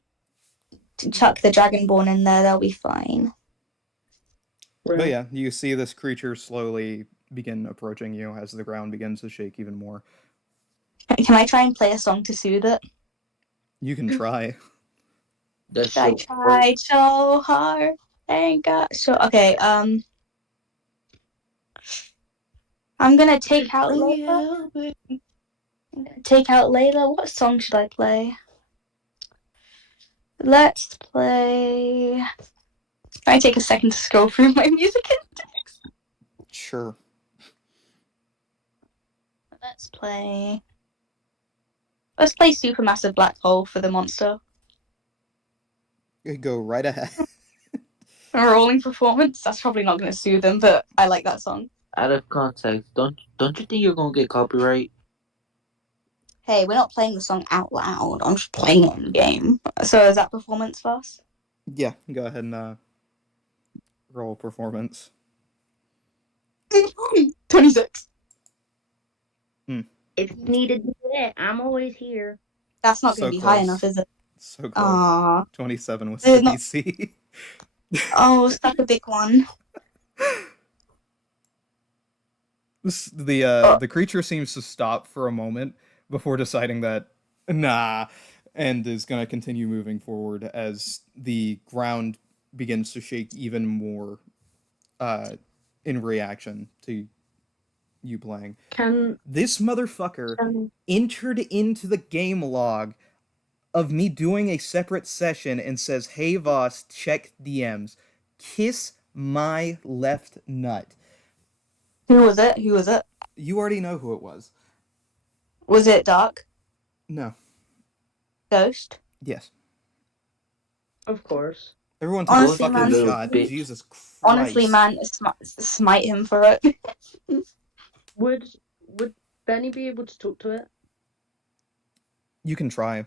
Chuck the Dragonborn in there, they'll be fine. But yeah, you see this creature slowly begin approaching you as the ground begins to shake even more. Can I try and play a song to soothe it? You can try. I tried so hard and got so. Okay, I'm gonna take out Layla. What song should I play? Let's play. Can I take a second to scroll through my music index? Sure. Let's play Supermassive Black Hole for the monster. Go right ahead. A rolling performance. That's probably not gonna soothe them, but I like that song. Out of context, don't you think you're gonna get copyright? Hey, we're not playing the song out loud. I'm just playing it in game. So is that performance first? Yeah, go ahead and roll performance. 26. If you need to do that, I'm always here. That's not going to be high enough, is it? So close. 27 was the DC. Oh, such a big one. The creature seems to stop for a moment before deciding that nah, and is going to continue moving forward as the ground begins to shake even more in reaction to you playing. This motherfucker entered into the game log of me doing a separate session and says, "Hey Voss, check DMs. Kiss my left nut." Who was it? You already know who it was. Was it Dark? No. Ghost? Yes. Of course. Everyone take a fucking shot. Bitch. Jesus Christ. Honestly, man, smite him for it. Would Benny be able to talk to it? You can try.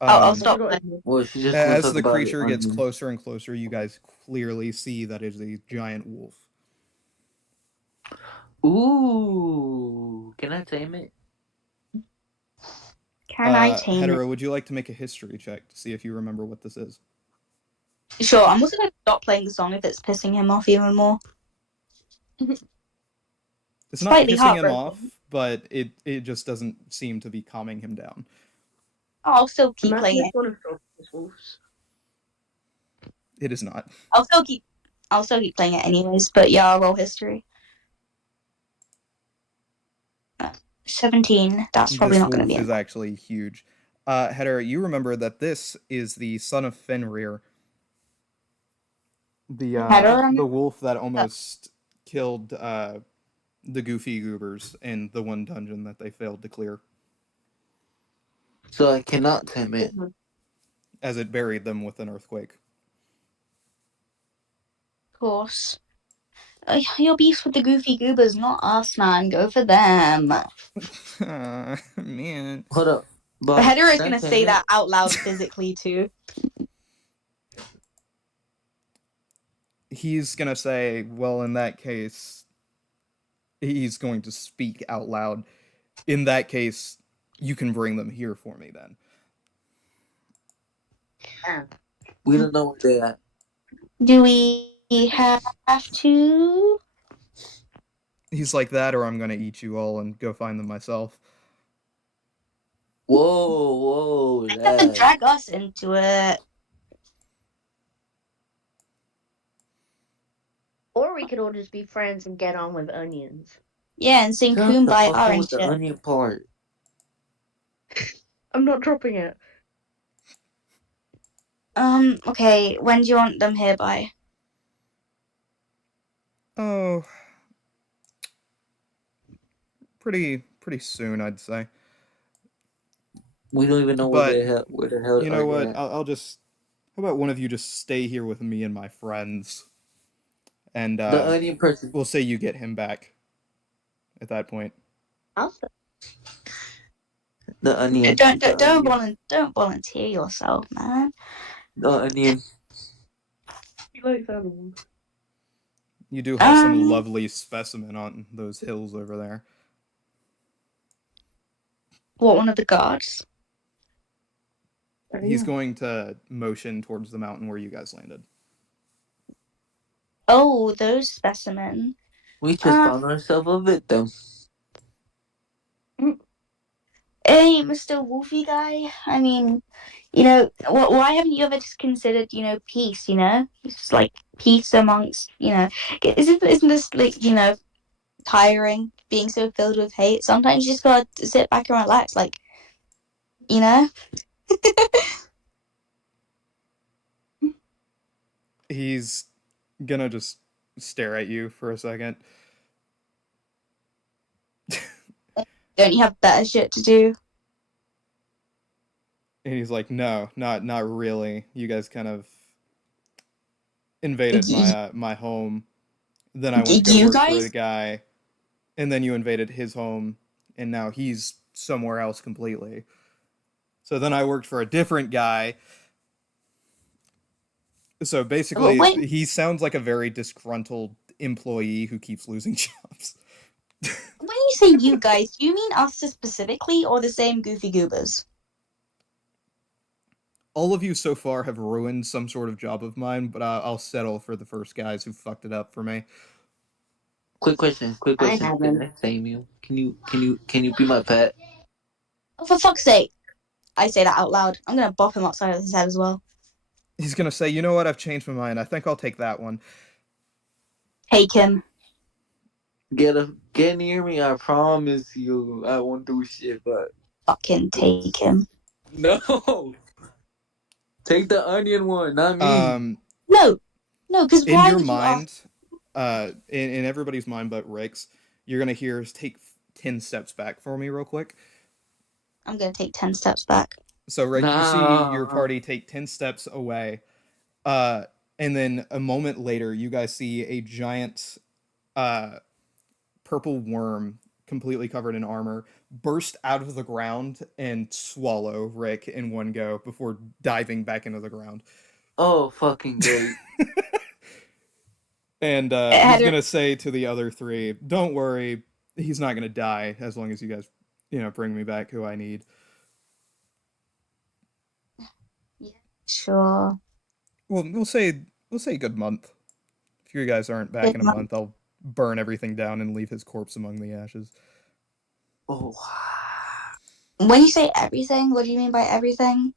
I'll stop. Well, she just As the creature gets closer and closer, you guys clearly see that it is a giant wolf. Ooh, can I tame it? Can I tame Hedera, would you like to make a history check to see if you remember what this is? it? Sure, I'm also going to stop playing the song if it's pissing him off even more. It's not pissing him off, but it just doesn't seem to be calming him down. I'll still keep playing it. One of those wolves. It is not. I'll still keep playing it anyways, but yeah, I'll roll history. 17. That's probably not going to be This wolf is actually huge. Hedera, you remember that this is the son of Fenrir. The wolf that almost killed the Goofy Goobers in the one dungeon that they failed to clear. So I cannot tame it. As it buried them with an earthquake. Of course. Your beef with the Goofy Goobers, not us, man. Go for them. Man. Hold up. The header is going to say that out loud physically, too. He's going to say, well, in that case, he's going to speak out loud. In that case, you can bring them here for me, then. We don't know where they're at. Do we have to? He's like that, or I'm gonna eat you all and go find them myself. Whoa, They have to that. drag us into it. Or we could all just be friends and get on with onions. Yeah, and sing Shut the fuck Kumbaya up and with the shit. onion part. I'm not dropping it. Okay, when do you want them here by? Oh, pretty soon, I'd say. We don't even know But where the hell you are know they what? at. I'll just. How about one of you just stay here with me and my friends, and The onion person. we'll say you get him back. At that point, I'll stop. The onion. Don't volunteer yourself, man. The onion. He likes animals. you do have some Um, lovely specimen on those hills over there. what, one of the guards? He's going to motion towards the mountain where you guys landed. Oh, those specimen. We just found ourselves a victim. Hey, Mr. Wolfie guy. I mean, you know, why haven't you ever just considered, peace? It's just like peace amongst, isn't this like, tiring being so filled with hate? Sometimes you just gotta sit back and relax, like, you know. He's gonna just stare at you for a second. Don't you have better shit to do? And he's like, "No, not really. You guys kind of invaded my home. Then I went to go You work for the guys? guy, and then you invaded his home, and now he's somewhere else completely. So then I worked for a different guy. So basically, Wait, he sounds like a very disgruntled employee who keeps losing jobs. when you say you guys, do you mean us specifically or the same goofy goobers? All of you so far have ruined some sort of job of mine, but I'll settle for the first guys who fucked it up for me. Quick question. I Can haven't. I tame you? Can you be my pet? Oh, for fuck's sake! I say that out loud. I'm gonna bop him outside of his head as well. He's gonna say, "You know what? I've changed my mind. I think I'll take that one." Take him. Get near me. I promise you, I won't do shit. But Fucking take him. no, take the onion one, not me. No, because In why your would you ask? mind, in everybody's mind but Rick's, you're gonna hear us take 10 steps back for me real quick. I'm gonna take 10 steps back. So Rick, you see your party take 10 steps away, and then a moment later, you guys see a giant purple worm completely covered in armor burst out of the ground and swallow Rick in one go before diving back into the ground. Oh, fucking great. And he's going to say to the other three, "Don't worry, he's not going to die as long as you guys, bring me back who I need." Yeah, sure. Well, we'll say a good month. If you guys aren't back in a month, I'll burn everything down and leave his corpse among the ashes. Oh. When you say everything, what do you mean by everything?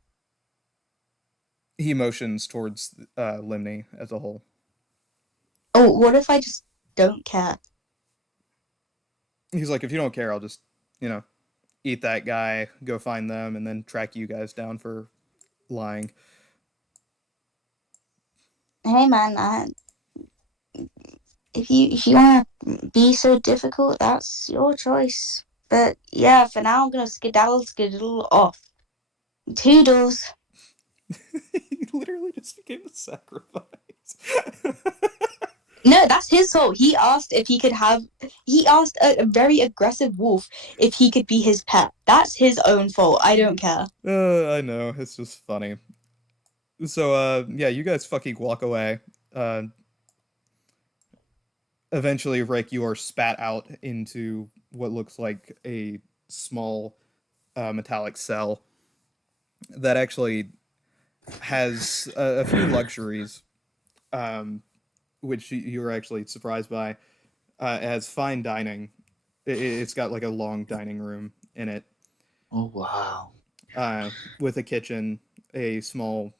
He motions towards Limney as a whole. Oh, what if I just don't care? He's like, "If you don't care, I'll just, eat that guy, go find them, and then track you guys down for lying." Hey man, if you want to be so difficult, that's your choice. But yeah, for now I'm gonna skedaddle off. Toodles. He literally just became a sacrifice. No, that's his fault. He asked a very aggressive wolf if he could be his pet. That's his own fault. I don't care. I know, it's just funny. So, yeah, you guys fucking walk away. Eventually, Rick, you are spat out into what looks like a small metallic cell that actually has a few luxuries, which you were actually surprised by. It has fine dining. It's got like a long dining room in it, Oh wow. with a kitchen, a small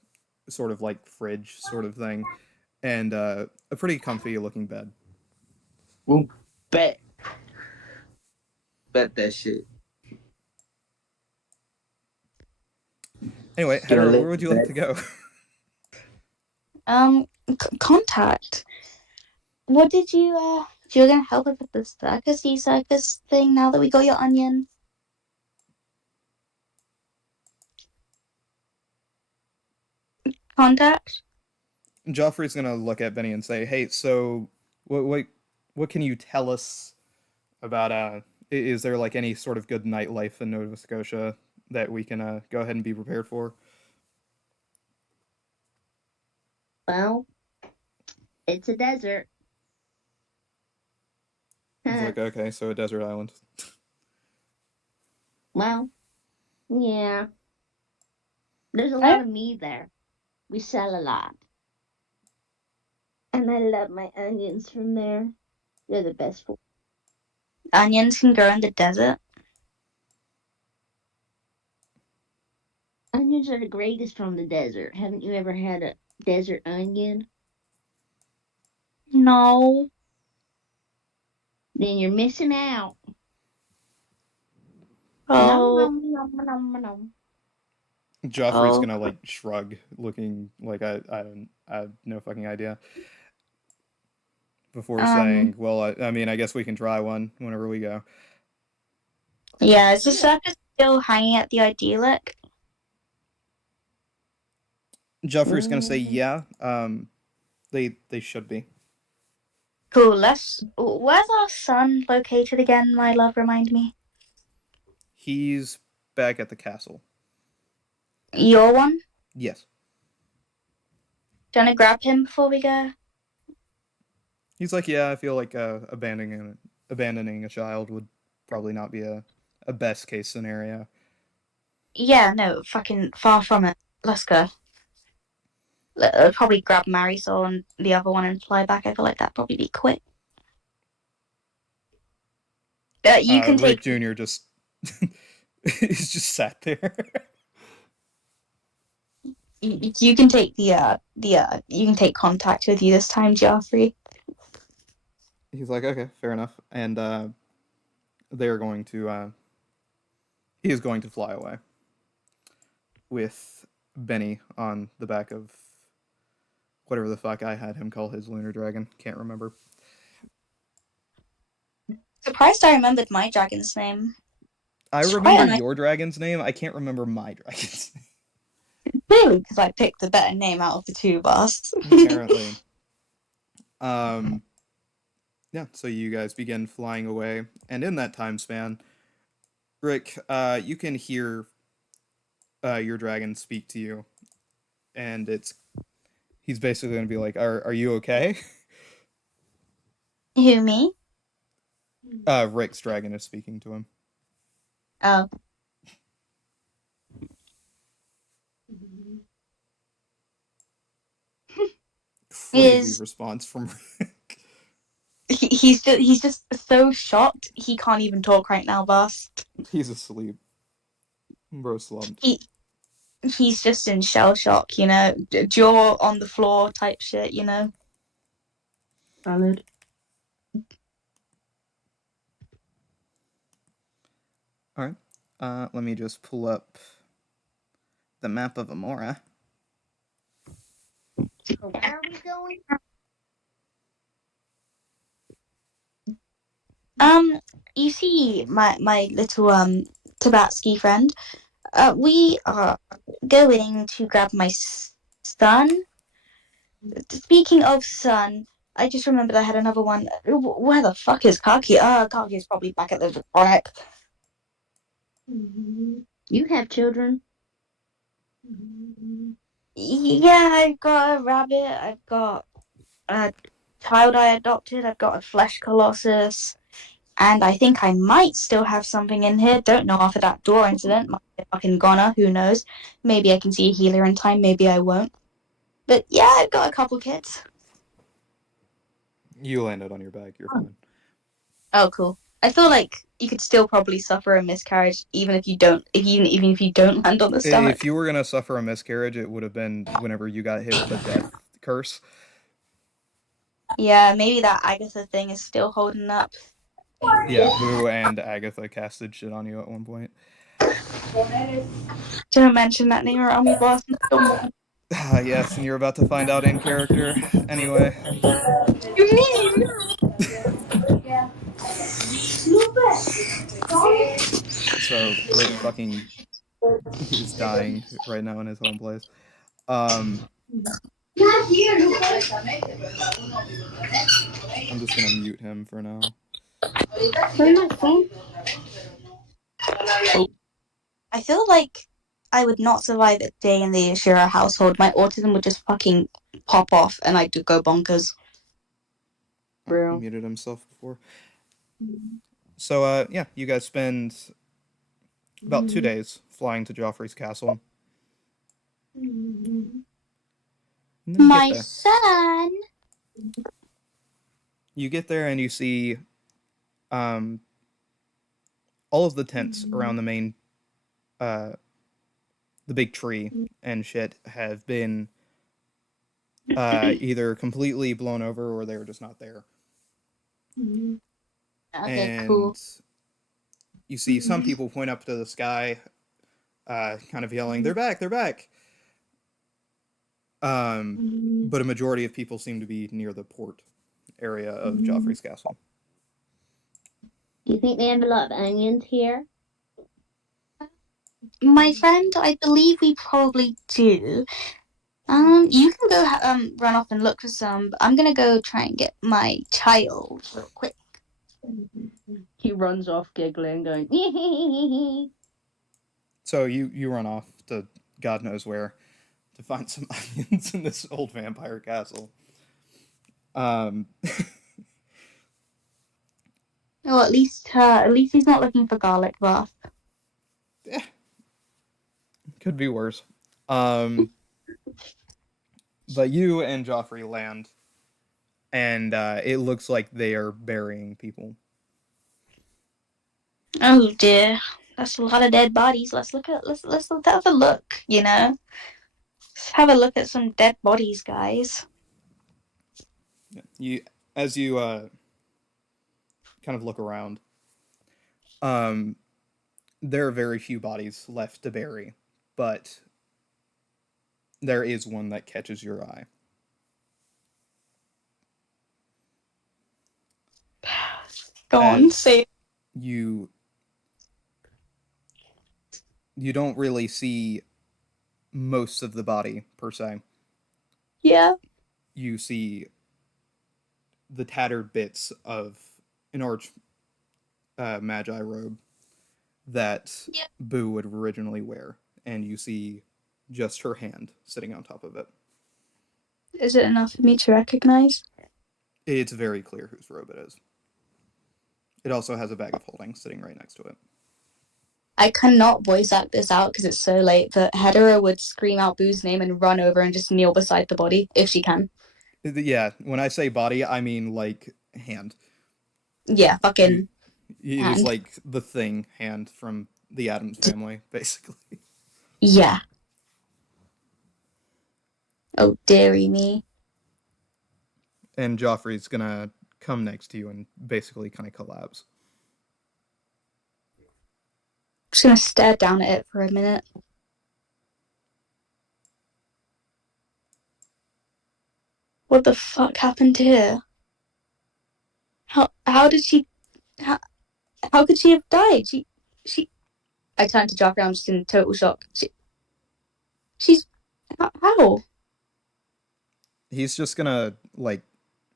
sort of like fridge sort of thing, and a pretty comfy looking bed. Well, bet that shit. Anyway, Just gonna Heather, where live would you like bet. to go? Contact. What did you you're gonna help us with the circus thing now that we got your onion? Contact? Joffrey's gonna look at Benny and say, "Hey, so what can you tell us about is there like any sort of good nightlife in Nova Scotia that we can go ahead and be prepared for?" Well, it's a desert. He's like, "Okay, so a desert island." Well, yeah. There's a lot of meat there. We sell a lot. And I love my onions from there. They're the best for Onions can grow in the desert? onions are the greatest from the desert. Haven't you ever had a desert onion? No. Then you're missing out. Oh. Nom, nom, nom, nom, nom. Joffrey's Oh. gonna like shrug, looking like I have no fucking idea. Before saying, "Well, I mean, I guess we can try one whenever we go." Yeah, is the circus still hanging at the idyllic? Joffrey's gonna say, "Yeah, they should be." Cool, where's our son located again, my love, remind me? He's back at the castle. Your one? Yes. Do you wanna grab him before we go? He's like, "Yeah, I feel like abandoning a child would probably not be a best case scenario." Yeah, no, fucking far from it. Let's go. I'll probably grab Marisol and the other one and fly back. I feel like that'd probably be quick. You can Rick take Jr. just he's just sat there. you can take you can take contact with you this time, Joffrey. He's like, "Okay, fair enough," and they're going to he is going to fly away with Benny on the back of whatever the fuck I had him call his lunar dragon. Can't remember. Surprised I remembered my dragon's name. I It's quite remember a nice- your dragon's name. I can't remember my dragon's name. Clearly, because I picked the better name out of the two of us. Apparently. Yeah, so you guys begin flying away, and in that time span, Rick, you can hear your dragon speak to you, and he's basically gonna be like, "Are you okay?" Who, me? Rick's dragon is speaking to him. Oh. Crazy response from Rick. He's just so shocked he can't even talk right now, boss. He's asleep. Bro slumped. He's just in shell shock, you know, jaw on the floor type shit, you know. Valid. All right. Let me just pull up the map of Amora. So where are we going? You see, my little Tabatsky friend, we are going to grab my son. Speaking of son, I just remembered I had another one. Where the fuck is Kaki? Kaki is probably back at the Draconic. You have children. Yeah, I've got a rabbit. I've got a child I adopted. I've got a flesh colossus. And I think I might still have something in here. Don't know after that door incident. Might be a fucking goner. Who knows? Maybe I can see a healer in time. Maybe I won't. But yeah, I've got a couple kids. You landed on your back. You're fine. Oh, cool. I feel like you could still probably suffer a miscarriage even if you don't, even if you don't land on the stomach. If you were gonna suffer a miscarriage, it would have been whenever you got hit with a death curse. Yeah, maybe that Agatha thing is still holding up. Yeah, Boo and Agatha casted shit on you at one point. Don't mention that name around me, boss. Yes, and you're about to find out in character. Anyway. You mean? So Britt fucking is dying right now in his home place. I'm just gonna mute him for now. I feel like I would not survive a day in the Ashura household. My autism would just fucking pop off and I'd go bonkers. Oh, he muted himself before. So yeah, you guys spend about 2 days flying to Joffrey's castle. And then you My get there. son. You get there and you see all of the tents around the main the big tree and shit have been either completely blown over or they were just not there. Okay, And cool. you see some people point up to the sky, kind of yelling, "They're back! They're back!" But a majority of people seem to be near the port area of Joffrey's castle. Do you think they have a lot of onions here? My friend, I believe we probably do. You can go run off and look for some. But I'm gonna go try and get my child real quick. He runs off giggling, going. So you run off to God knows where to find some onions in this old vampire castle. Well, at least he's not looking for garlic bath. Yeah, could be worse. But you and Joffrey land, and it looks like they are burying people. Oh dear, that's a lot of dead bodies. Let's have a look. You know, let's have a look at some dead bodies, guys. As you kind of look around, there are very few bodies left to bury, but there is one that catches your eye. Go on, say it. You don't really see most of the body per se. Yeah. You see the tattered bits of an arch magi robe that Boo would originally wear, and you see just her hand sitting on top of it. Is it enough for me to recognize? It's very clear whose robe it is. It also has a bag of holding sitting right next to it. I cannot voice act this out because it's so late, but Hedera would scream out Boo's name and run over and just kneel beside the body, if she can. Yeah, when I say body, I mean, like, hand. Yeah, fucking It hand. is like the Thing hand from the Addams Family, basically. Yeah. Oh, dearie me. And Joffrey's gonna come next to you and basically kind of collapse. I'm just gonna stare down at it for a minute. What the fuck happened here? How did she... How could she have died? She... I turned to Joffrey, I'm just in total shock. She's... How? He's just gonna, like,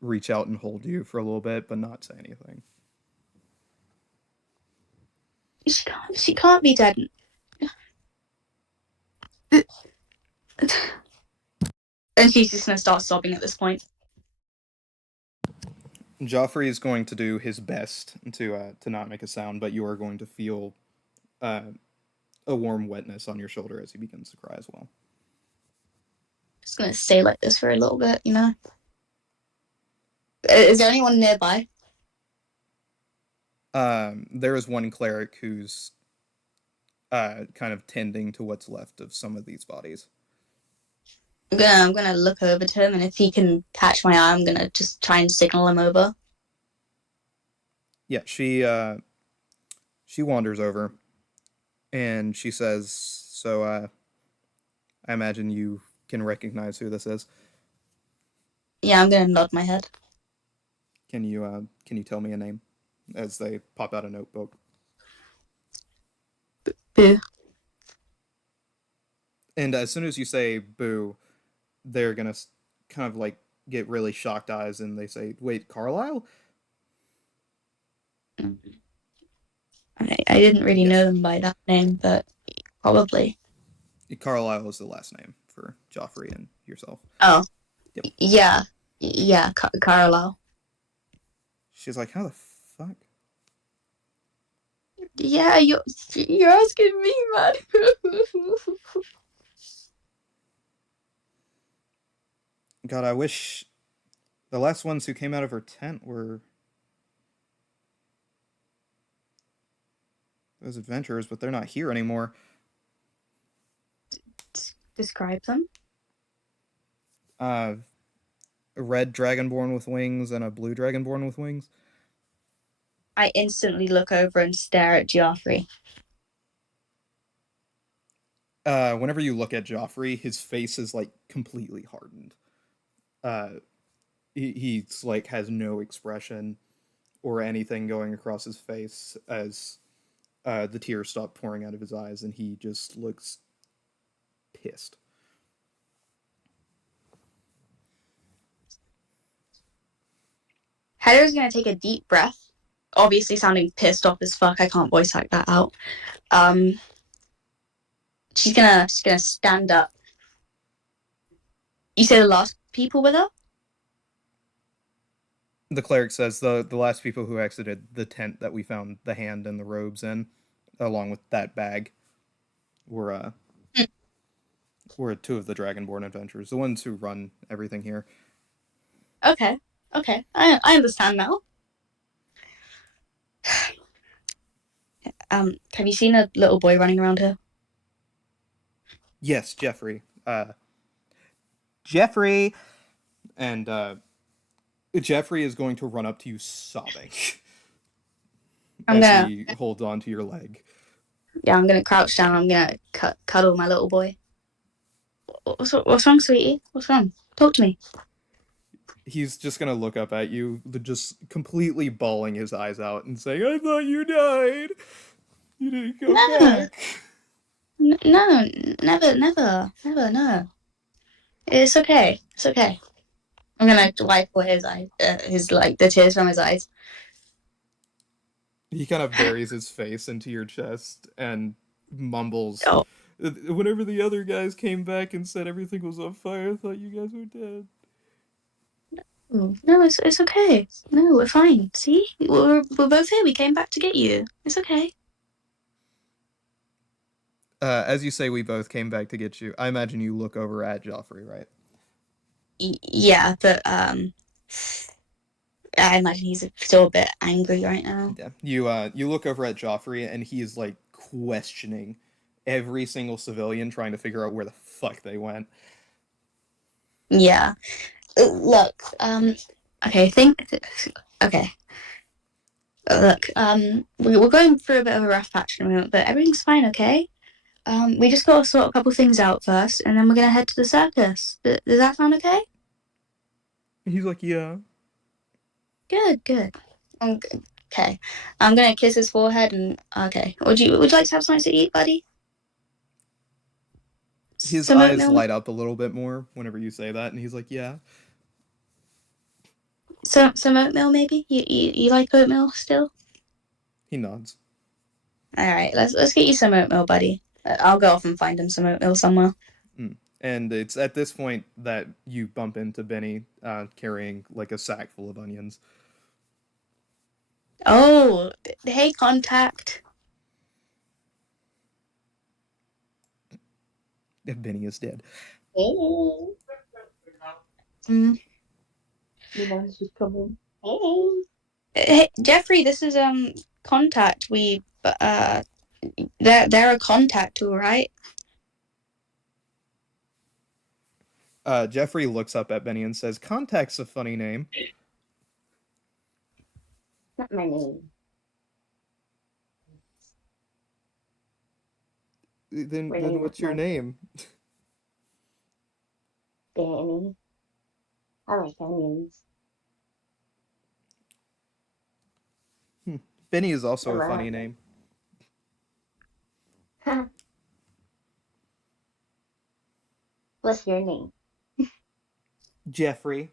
reach out and hold you for a little bit, but not say anything. She can't be dead. And she's just gonna start sobbing at this point. Joffrey is going to do his best to not make a sound, but you are going to feel a warm wetness on your shoulder as he begins to cry as well. Just gonna stay like this for a little bit, you know? Is there anyone nearby? There is one cleric who's kind of tending to what's left of some of these bodies. I'm gonna look over to him, and if he can catch my eye, I'm gonna just try and signal him over. Yeah, she wanders over, and she says, "So, I imagine you can recognize who this is. Yeah, I'm gonna nod my head. Can you tell me a name?" As they pop out a notebook. Boo. And as soon as you say "boo," they're gonna kind of like get really shocked eyes, and they say, "Wait, Carlisle?" I didn't really Yes. know them by that name, but probably. Carlisle is the last name for Joffrey and yourself. Oh. Yep. Yeah, Carlisle. She's like, "How the fuck?" Yeah, you're asking me, man. God, I wish the last ones who came out of her tent were those adventurers, but they're not here anymore. Describe them. A red dragonborn with wings and a blue dragonborn with wings. I instantly look over and stare at Joffrey. Whenever you look at Joffrey, his face is like completely hardened. He's like has no expression or anything going across his face as the tears stop pouring out of his eyes, and he just looks pissed. Heather's gonna take a deep breath, obviously sounding pissed off as fuck. I can't voice act that out. She's gonna stand up. You say the last people with her? The cleric says the last people who exited the tent that we found the hand and the robes in, along with that bag, were two of the Dragonborn adventurers, the ones who run everything here. Okay. I understand now. Have you seen a little boy running around here? Yes, Jeffrey. Jeffrey! And Jeffrey is going to run up to you sobbing he holds onto your leg. Yeah, I'm gonna crouch down. I'm gonna cuddle my little boy. What's wrong, sweetie? What's wrong? Talk to me. He's just gonna look up at you, just completely bawling his eyes out and saying, "I thought you died. You didn't come back." No, never. No. It's okay. I'm gonna wipe away his eyes, the tears from his eyes. He kind of buries his face into your chest and mumbles, Oh. "Whenever the other guys came back and said everything was on fire, I thought you guys were dead." No, it's okay. No, we're fine. See, we're both here. We came back to get you. It's okay. As you say, we both came back to get you. I imagine you look over at Joffrey, right? Yeah, but I imagine he's still a bit angry right now. Yeah. You look over at Joffrey, and he is like questioning every single civilian, trying to figure out where the fuck they went. Yeah. Look. Okay. Okay. Look. We're going through a bit of a rough patch at the moment, but everything's fine. Okay. We just got to sort a couple things out first, and then we're gonna head to the circus. Does that sound okay? He's like, "Yeah." Good. Okay. I'm gonna kiss his forehead and okay. Would you like to have something to eat, buddy? His Some eyes oatmeal? light up a little bit more whenever you say that, and he's like, "Yeah." Some oatmeal, maybe. You like oatmeal still? He nods. All right. Let's get you some oatmeal, buddy. I'll go off and find him some oatmeal somewhere. And it's at this point that you bump into Benny carrying like a sack full of onions. Oh, hey, contact. Benny is dead. Hey. The man's just come in. Hey. Hey, Jeffrey, this is contact. They're a contact tool, right? Jeffrey looks up at Benny and says, "Contact's a funny name." Not my name. Then Really, what's your my- name? Danny. I like onions. Benny is also a Hello. funny name. What's your name? Jeffrey.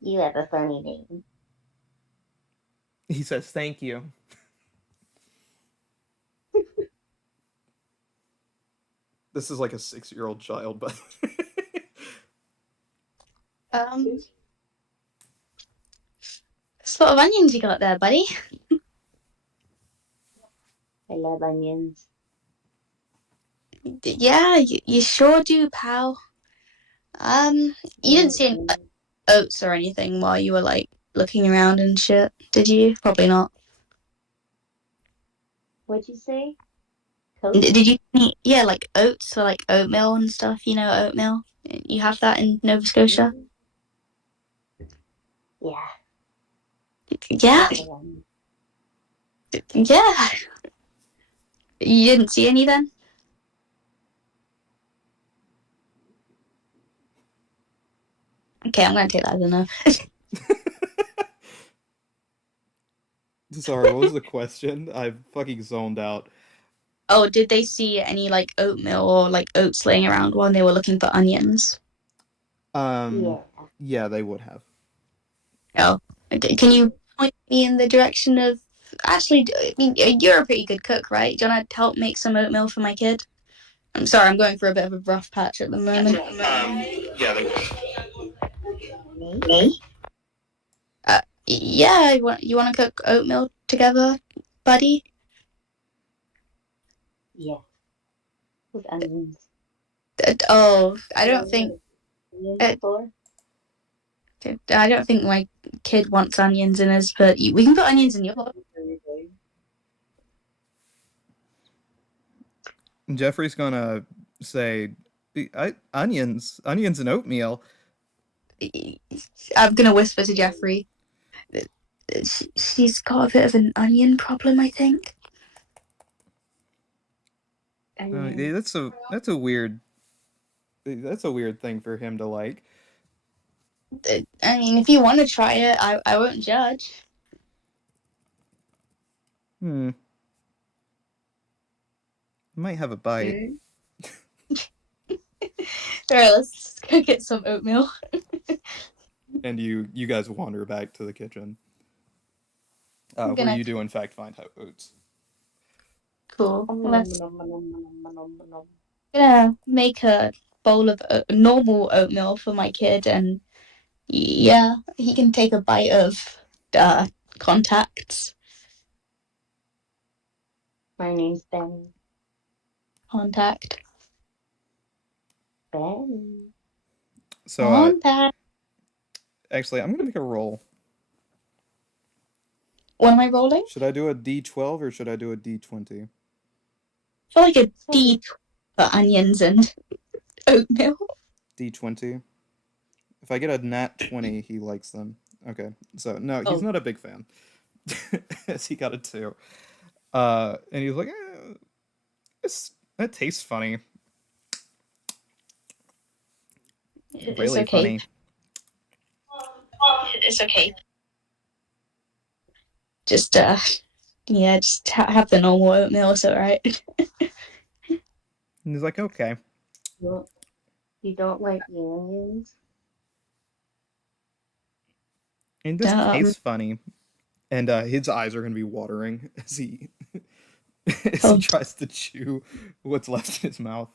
You have a funny name. He says, "Thank you." This is like a 6-year-old child, but What sort of onions you got there, buddy? I love onions. Yeah, you sure do, pal. You didn't see any oats or anything while you were like looking around and shit, did you? Probably not. What'd you say? Coach? Did you eat, yeah, like oats or like oatmeal and stuff? You know, oatmeal. You have that in Nova Scotia. Yeah. Yeah, yeah. You didn't see any then? Okay, I'm gonna take that as a no. sorry, what was the question? I fucking zoned out. Oh, did they see any like oatmeal or like oats laying around while they were looking for onions? Yeah. Yeah, they would have. Oh, okay. Can you point me in the direction of? Actually, I mean, you're a pretty good cook, right? Do you want to help make some oatmeal for my kid? I'm sorry, I'm going for a bit of a rough patch at the moment. Yeah, they would. Me? Yeah, you want to cook oatmeal together, buddy? Yeah. With onions. Oh, I don't think Onions uh, before? I don't think my kid wants onions in his, but we can put onions in yours. Jeffrey's gonna say, onions and oatmeal." I'm gonna whisper to Jeffrey. She's got a bit of an onion problem, I think. Yeah, that's a weird thing for him to like. I mean, if you want to try it, I won't judge. Might have a bite. Alright, let's go get some oatmeal. And you guys wander back to the kitchen, where gonna- you do in fact find oats. Cool. Let's gonna make a bowl of normal oatmeal for my kid, and yeah, he can take a bite of contacts. My name's Ben. Contact. Ben. So Contact. actually, I'm gonna make a roll. What am I rolling? Should I do a D12 or should I do a D20? I feel like a D for onions and oatmeal. D20. If I get a nat 20, he likes them. Okay, so no, he's Oh. not a big fan. As he got a 2. And he's like, that tastes funny. It's Really okay. funny. It's okay. Just just have the normal oatmeal, it's alright. And he's like, okay. You don't like the onions? And this tastes funny. And his eyes are gonna be watering as he he tries to chew what's left in his mouth.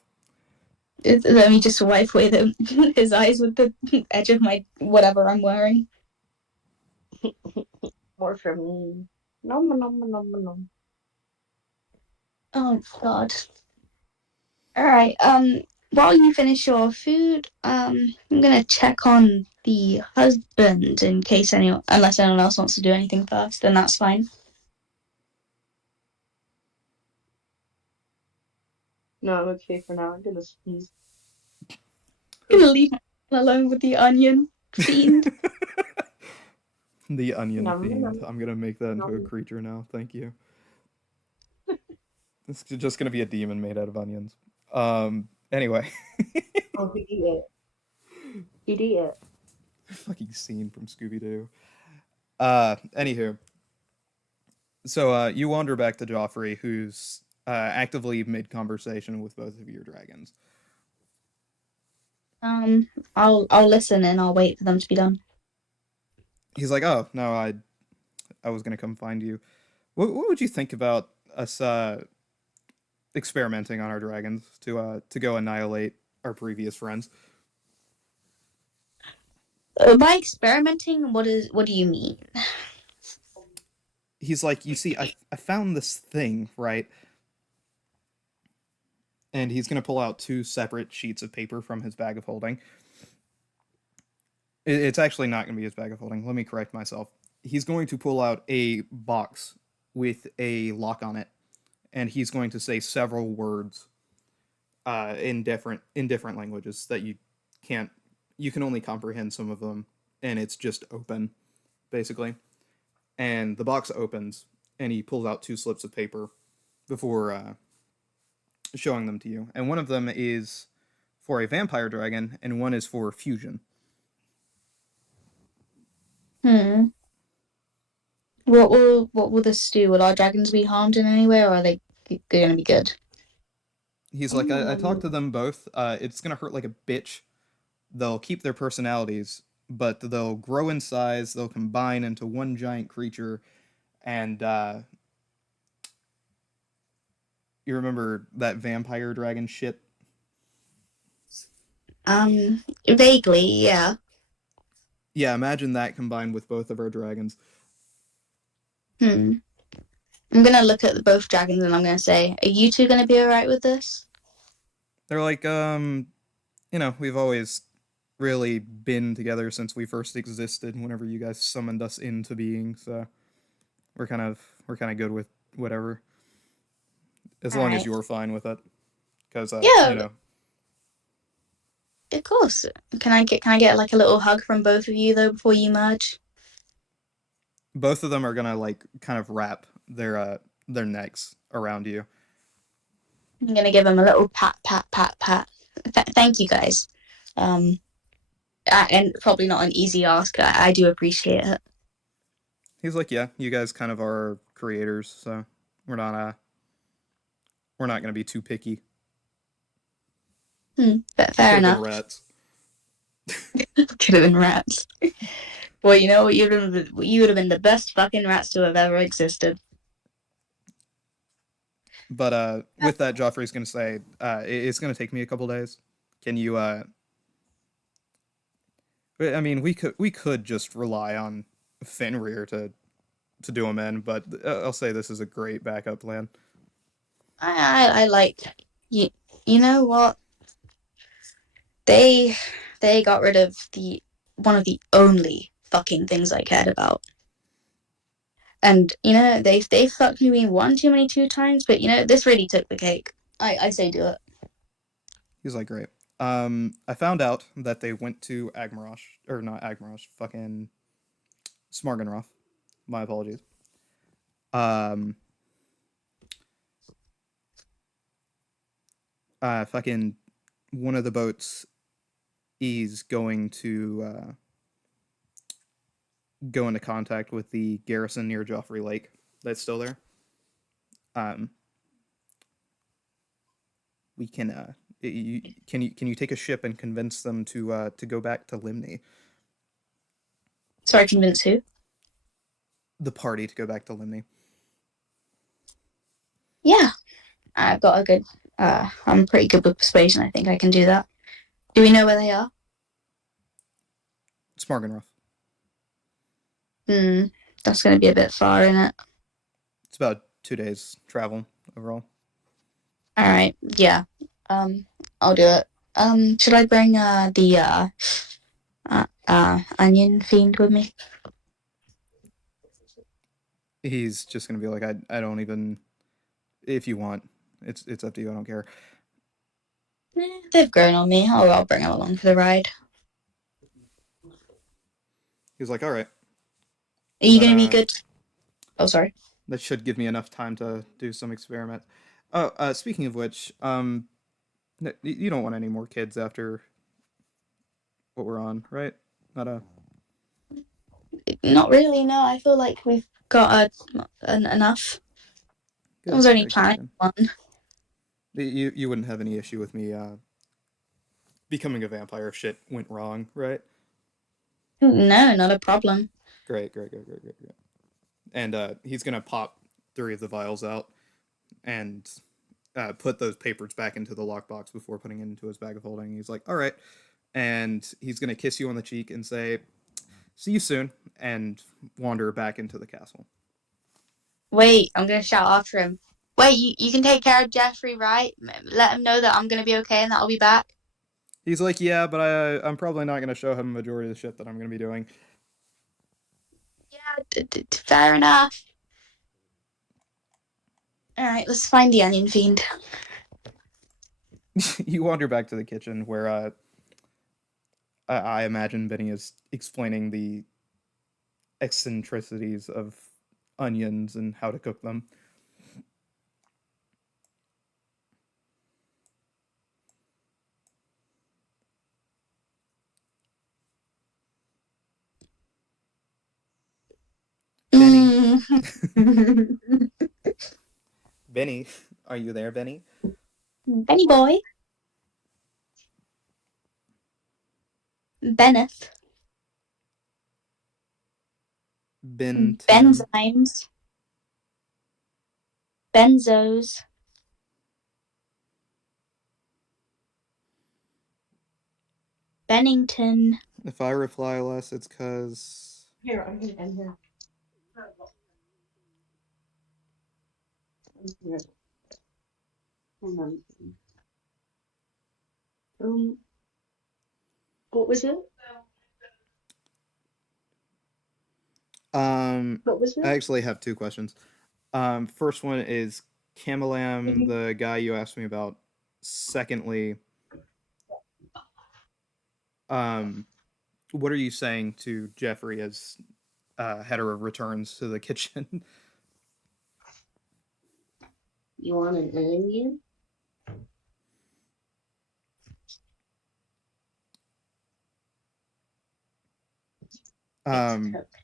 Let me just wipe away his eyes with the edge of my whatever I'm wearing. More for me. Nom nom nom nom. Oh God. Alright, while you finish your food, I'm gonna check on the husband in case unless anyone else wants to do anything first, then that's fine. No, I'm okay for now. I'm gonna sneeze. I'm gonna leave him alone with the onion fiend. The onion Nom, fiend. nom, I'm gonna make that into a nom. creature now. Thank you. It's just gonna be a demon made out of onions. Anyway. Oh, idiot. Idiot. Fucking scene from Scooby-Doo. Anywho. So, you wander back to Joffrey, who's actively mid-conversation with both of your dragons. I'll listen and I'll wait for them to be done. He's like, "Oh no, I was gonna come find you. What would you think about us experimenting on our dragons to go annihilate our previous friends?" By experimenting, what do you mean? He's like, "You see, I found this thing, right?" And he's gonna pull out 2 separate sheets of paper from his bag of holding. It's actually not gonna be his bag of holding. Let me correct myself. He's going to pull out a box with a lock on it, and he's going to say several words in different languages that you can only comprehend some of them, and it's just open, basically. And the box opens, and he pulls out 2 slips of paper before showing them to you. And one of them is for a vampire dragon, and one is for fusion. What will this do? Will our dragons be harmed in any way, or are they going to be good? He's like, I talked to them both. It's gonna hurt like a bitch. They'll keep their personalities, but they'll grow in size. They'll combine into one giant creature, and you remember that vampire dragon shit? Vaguely, yeah. Yeah, imagine that combined with both of our dragons. I'm gonna look at both dragons and I'm gonna say, are you two gonna be alright with this? They're like, we've always really been together since we first existed. Whenever you guys summoned us into being, so we're kind of good with whatever, as long as you're fine with it. Because yeah, of course. Can I get like a little hug from both of you though before you merge? Both of them are gonna like kind of wrap their necks around you. I'm gonna give them a little pat. Thank you guys. And probably not an easy ask. I do appreciate it. He's like, yeah, you guys kind of are creators, so we're not gonna be too picky. Fair enough. Rats. Could have been rats. Well, you know what? You would have been the best fucking rats to have ever existed. But with that, Joffrey's gonna say, it's gonna take me a couple days. Can you I mean, we could just rely on Fenrir to do them in, but I'll say this is a great backup plan. I like you. You know what? They got rid of one of the only fucking things I cared about. And they fucked me one too many 2 times, but this really took the cake. I say do it. He's like, great. I found out that they went to Agmarosh, or not Agmarosh, fucking Smargenroth. My apologies. Fucking one of the boats is going to go into contact with the garrison near Joffrey Lake that's still there. We can can you take a ship and convince them to go back to Limney? Sorry, convince who? The party to go back to Limney. Yeah, I've got a good. I'm pretty good with persuasion. I think I can do that. Do we know where they are? Smargenroth. That's going to be a bit far, isn't it? It's about 2 days travel overall. All right, yeah. I'll do it. Should I bring the onion fiend with me? He's just gonna be like, I don't even. If you want, it's up to you. I don't care. They've grown on me. I'll bring them along for the ride. He's like, all right. Are you But, gonna be good? Oh, sorry. That should give me enough time to do some experiment. Oh, speaking of which, you don't want any more kids after what we're on, right? Not a. Not really. No, I feel like we've got enough. I was only planning one. You wouldn't have any issue with me becoming a vampire if shit went wrong, right? No, not a problem. Great. And he's gonna pop 3 of the vials out and put those papers back into the lockbox before putting it into his bag of holding. He's like, all right. And he's gonna kiss you on the cheek and say, see you soon, and wander back into the castle. Wait, I'm gonna shout after him. Wait, you can take care of Jeffrey, right? Let him know that I'm gonna be okay and that I'll be back. He's like, yeah, but I'm probably not gonna show him a majority of the shit that I'm gonna be doing. Yeah, fair enough. All right, let's find the onion fiend. You wander back to the kitchen where I imagine Benny is explaining the eccentricities of onions and how to cook them. Benny. Benny, are you there, Benny? Benny boy. Benneth. Benzymes. Benzos. Bennington. If I reply less, it's because... Here, I'm here. Hold on. What was it? What was it? I actually have 2 questions. First one is Camalam, the guy you asked me about. Secondly, what are you saying to Jeffrey as Hetera returns to the kitchen? You want an onion?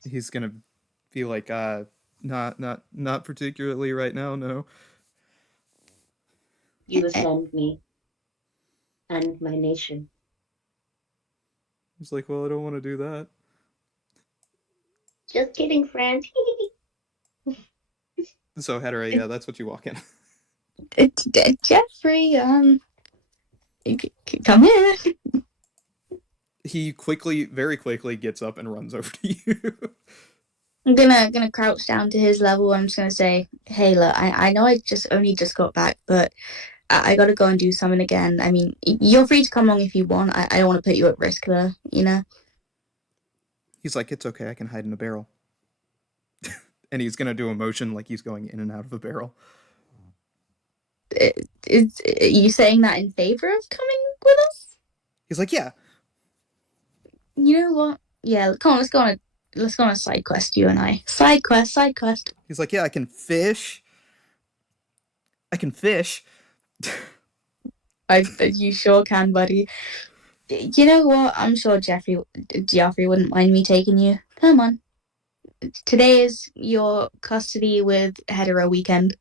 He's gonna be like, not particularly right now, no. You offend me and my nation. He's like, well, I don't want to do that. Just kidding, friend. So Hetera, yeah, that's what you walk in. Jeffrey, come here. He very quickly gets up and runs over to you. I'm gonna crouch down to his level. I'm just gonna say, hey, look, I know I only just got back, but I gotta go and do something again. I mean, you're free to come along if you want. I don't want to put you at risk though, you know? He's like, it's okay, I can hide in a barrel. And he's gonna do a motion like he's going in and out of a barrel. Are you saying that in favor of coming with us? He's like, yeah. You know what? Yeah, come on, let's go on a side quest, you and I. Side quest. He's like, yeah, I can fish. You sure can, buddy. You know what? I'm sure Geoffrey wouldn't mind me taking you. Come on. Today is your custody with Hetera weekend.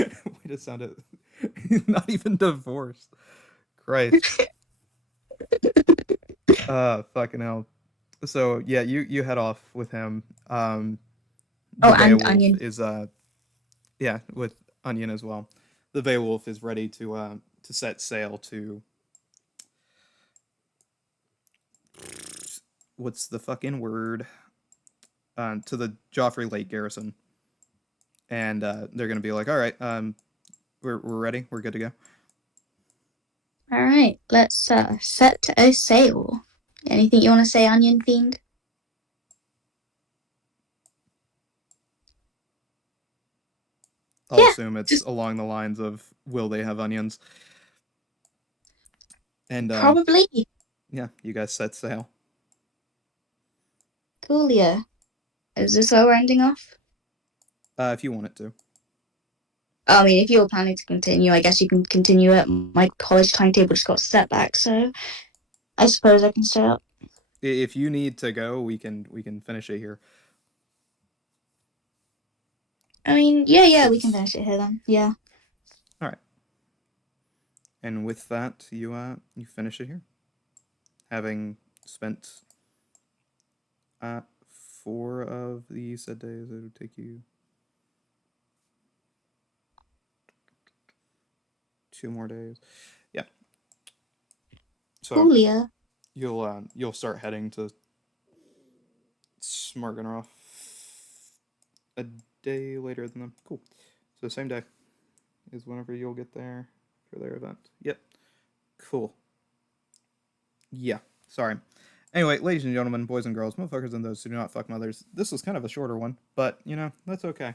Wait a second. He's not even divorced. Christ. Fucking hell. So yeah, you head off with him. And Onion is with Onion as well. The Beowulf is ready to set sail to what's the fucking word? To the Joffrey Lake garrison. And they're gonna be like, all right, we're ready, we're good to go. All right, let's set a sail. Anything you want to say, Onion Fiend? I'll Yeah, assume it's just- along the lines of, will they have onions? And Probably. yeah, you guys set sail. Coolio. Is this how we're ending off? If you want it to. I mean, if you're planning to continue, I guess you can continue it. My college timetable just got set back, so I suppose I can stay up. If you need to go, we can finish it here. I mean, yeah, we can finish it here then. Yeah. All right. And with that, you finish it here, having spent 4 of the said days. It would take you 2 more days. Yeah. So Coolio. you'll start heading to Smargenroth a day later than them. Cool. So same day is whenever you'll get there for their event. Yep. Cool. Yeah. Sorry. Anyway, ladies and gentlemen, boys and girls, motherfuckers and those who do not fuck mothers, this was kind of a shorter one, but, that's okay.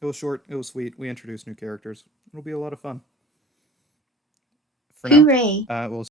It was short, it was sweet, we introduced new characters. It'll be a lot of fun. For now, Hooray. we'll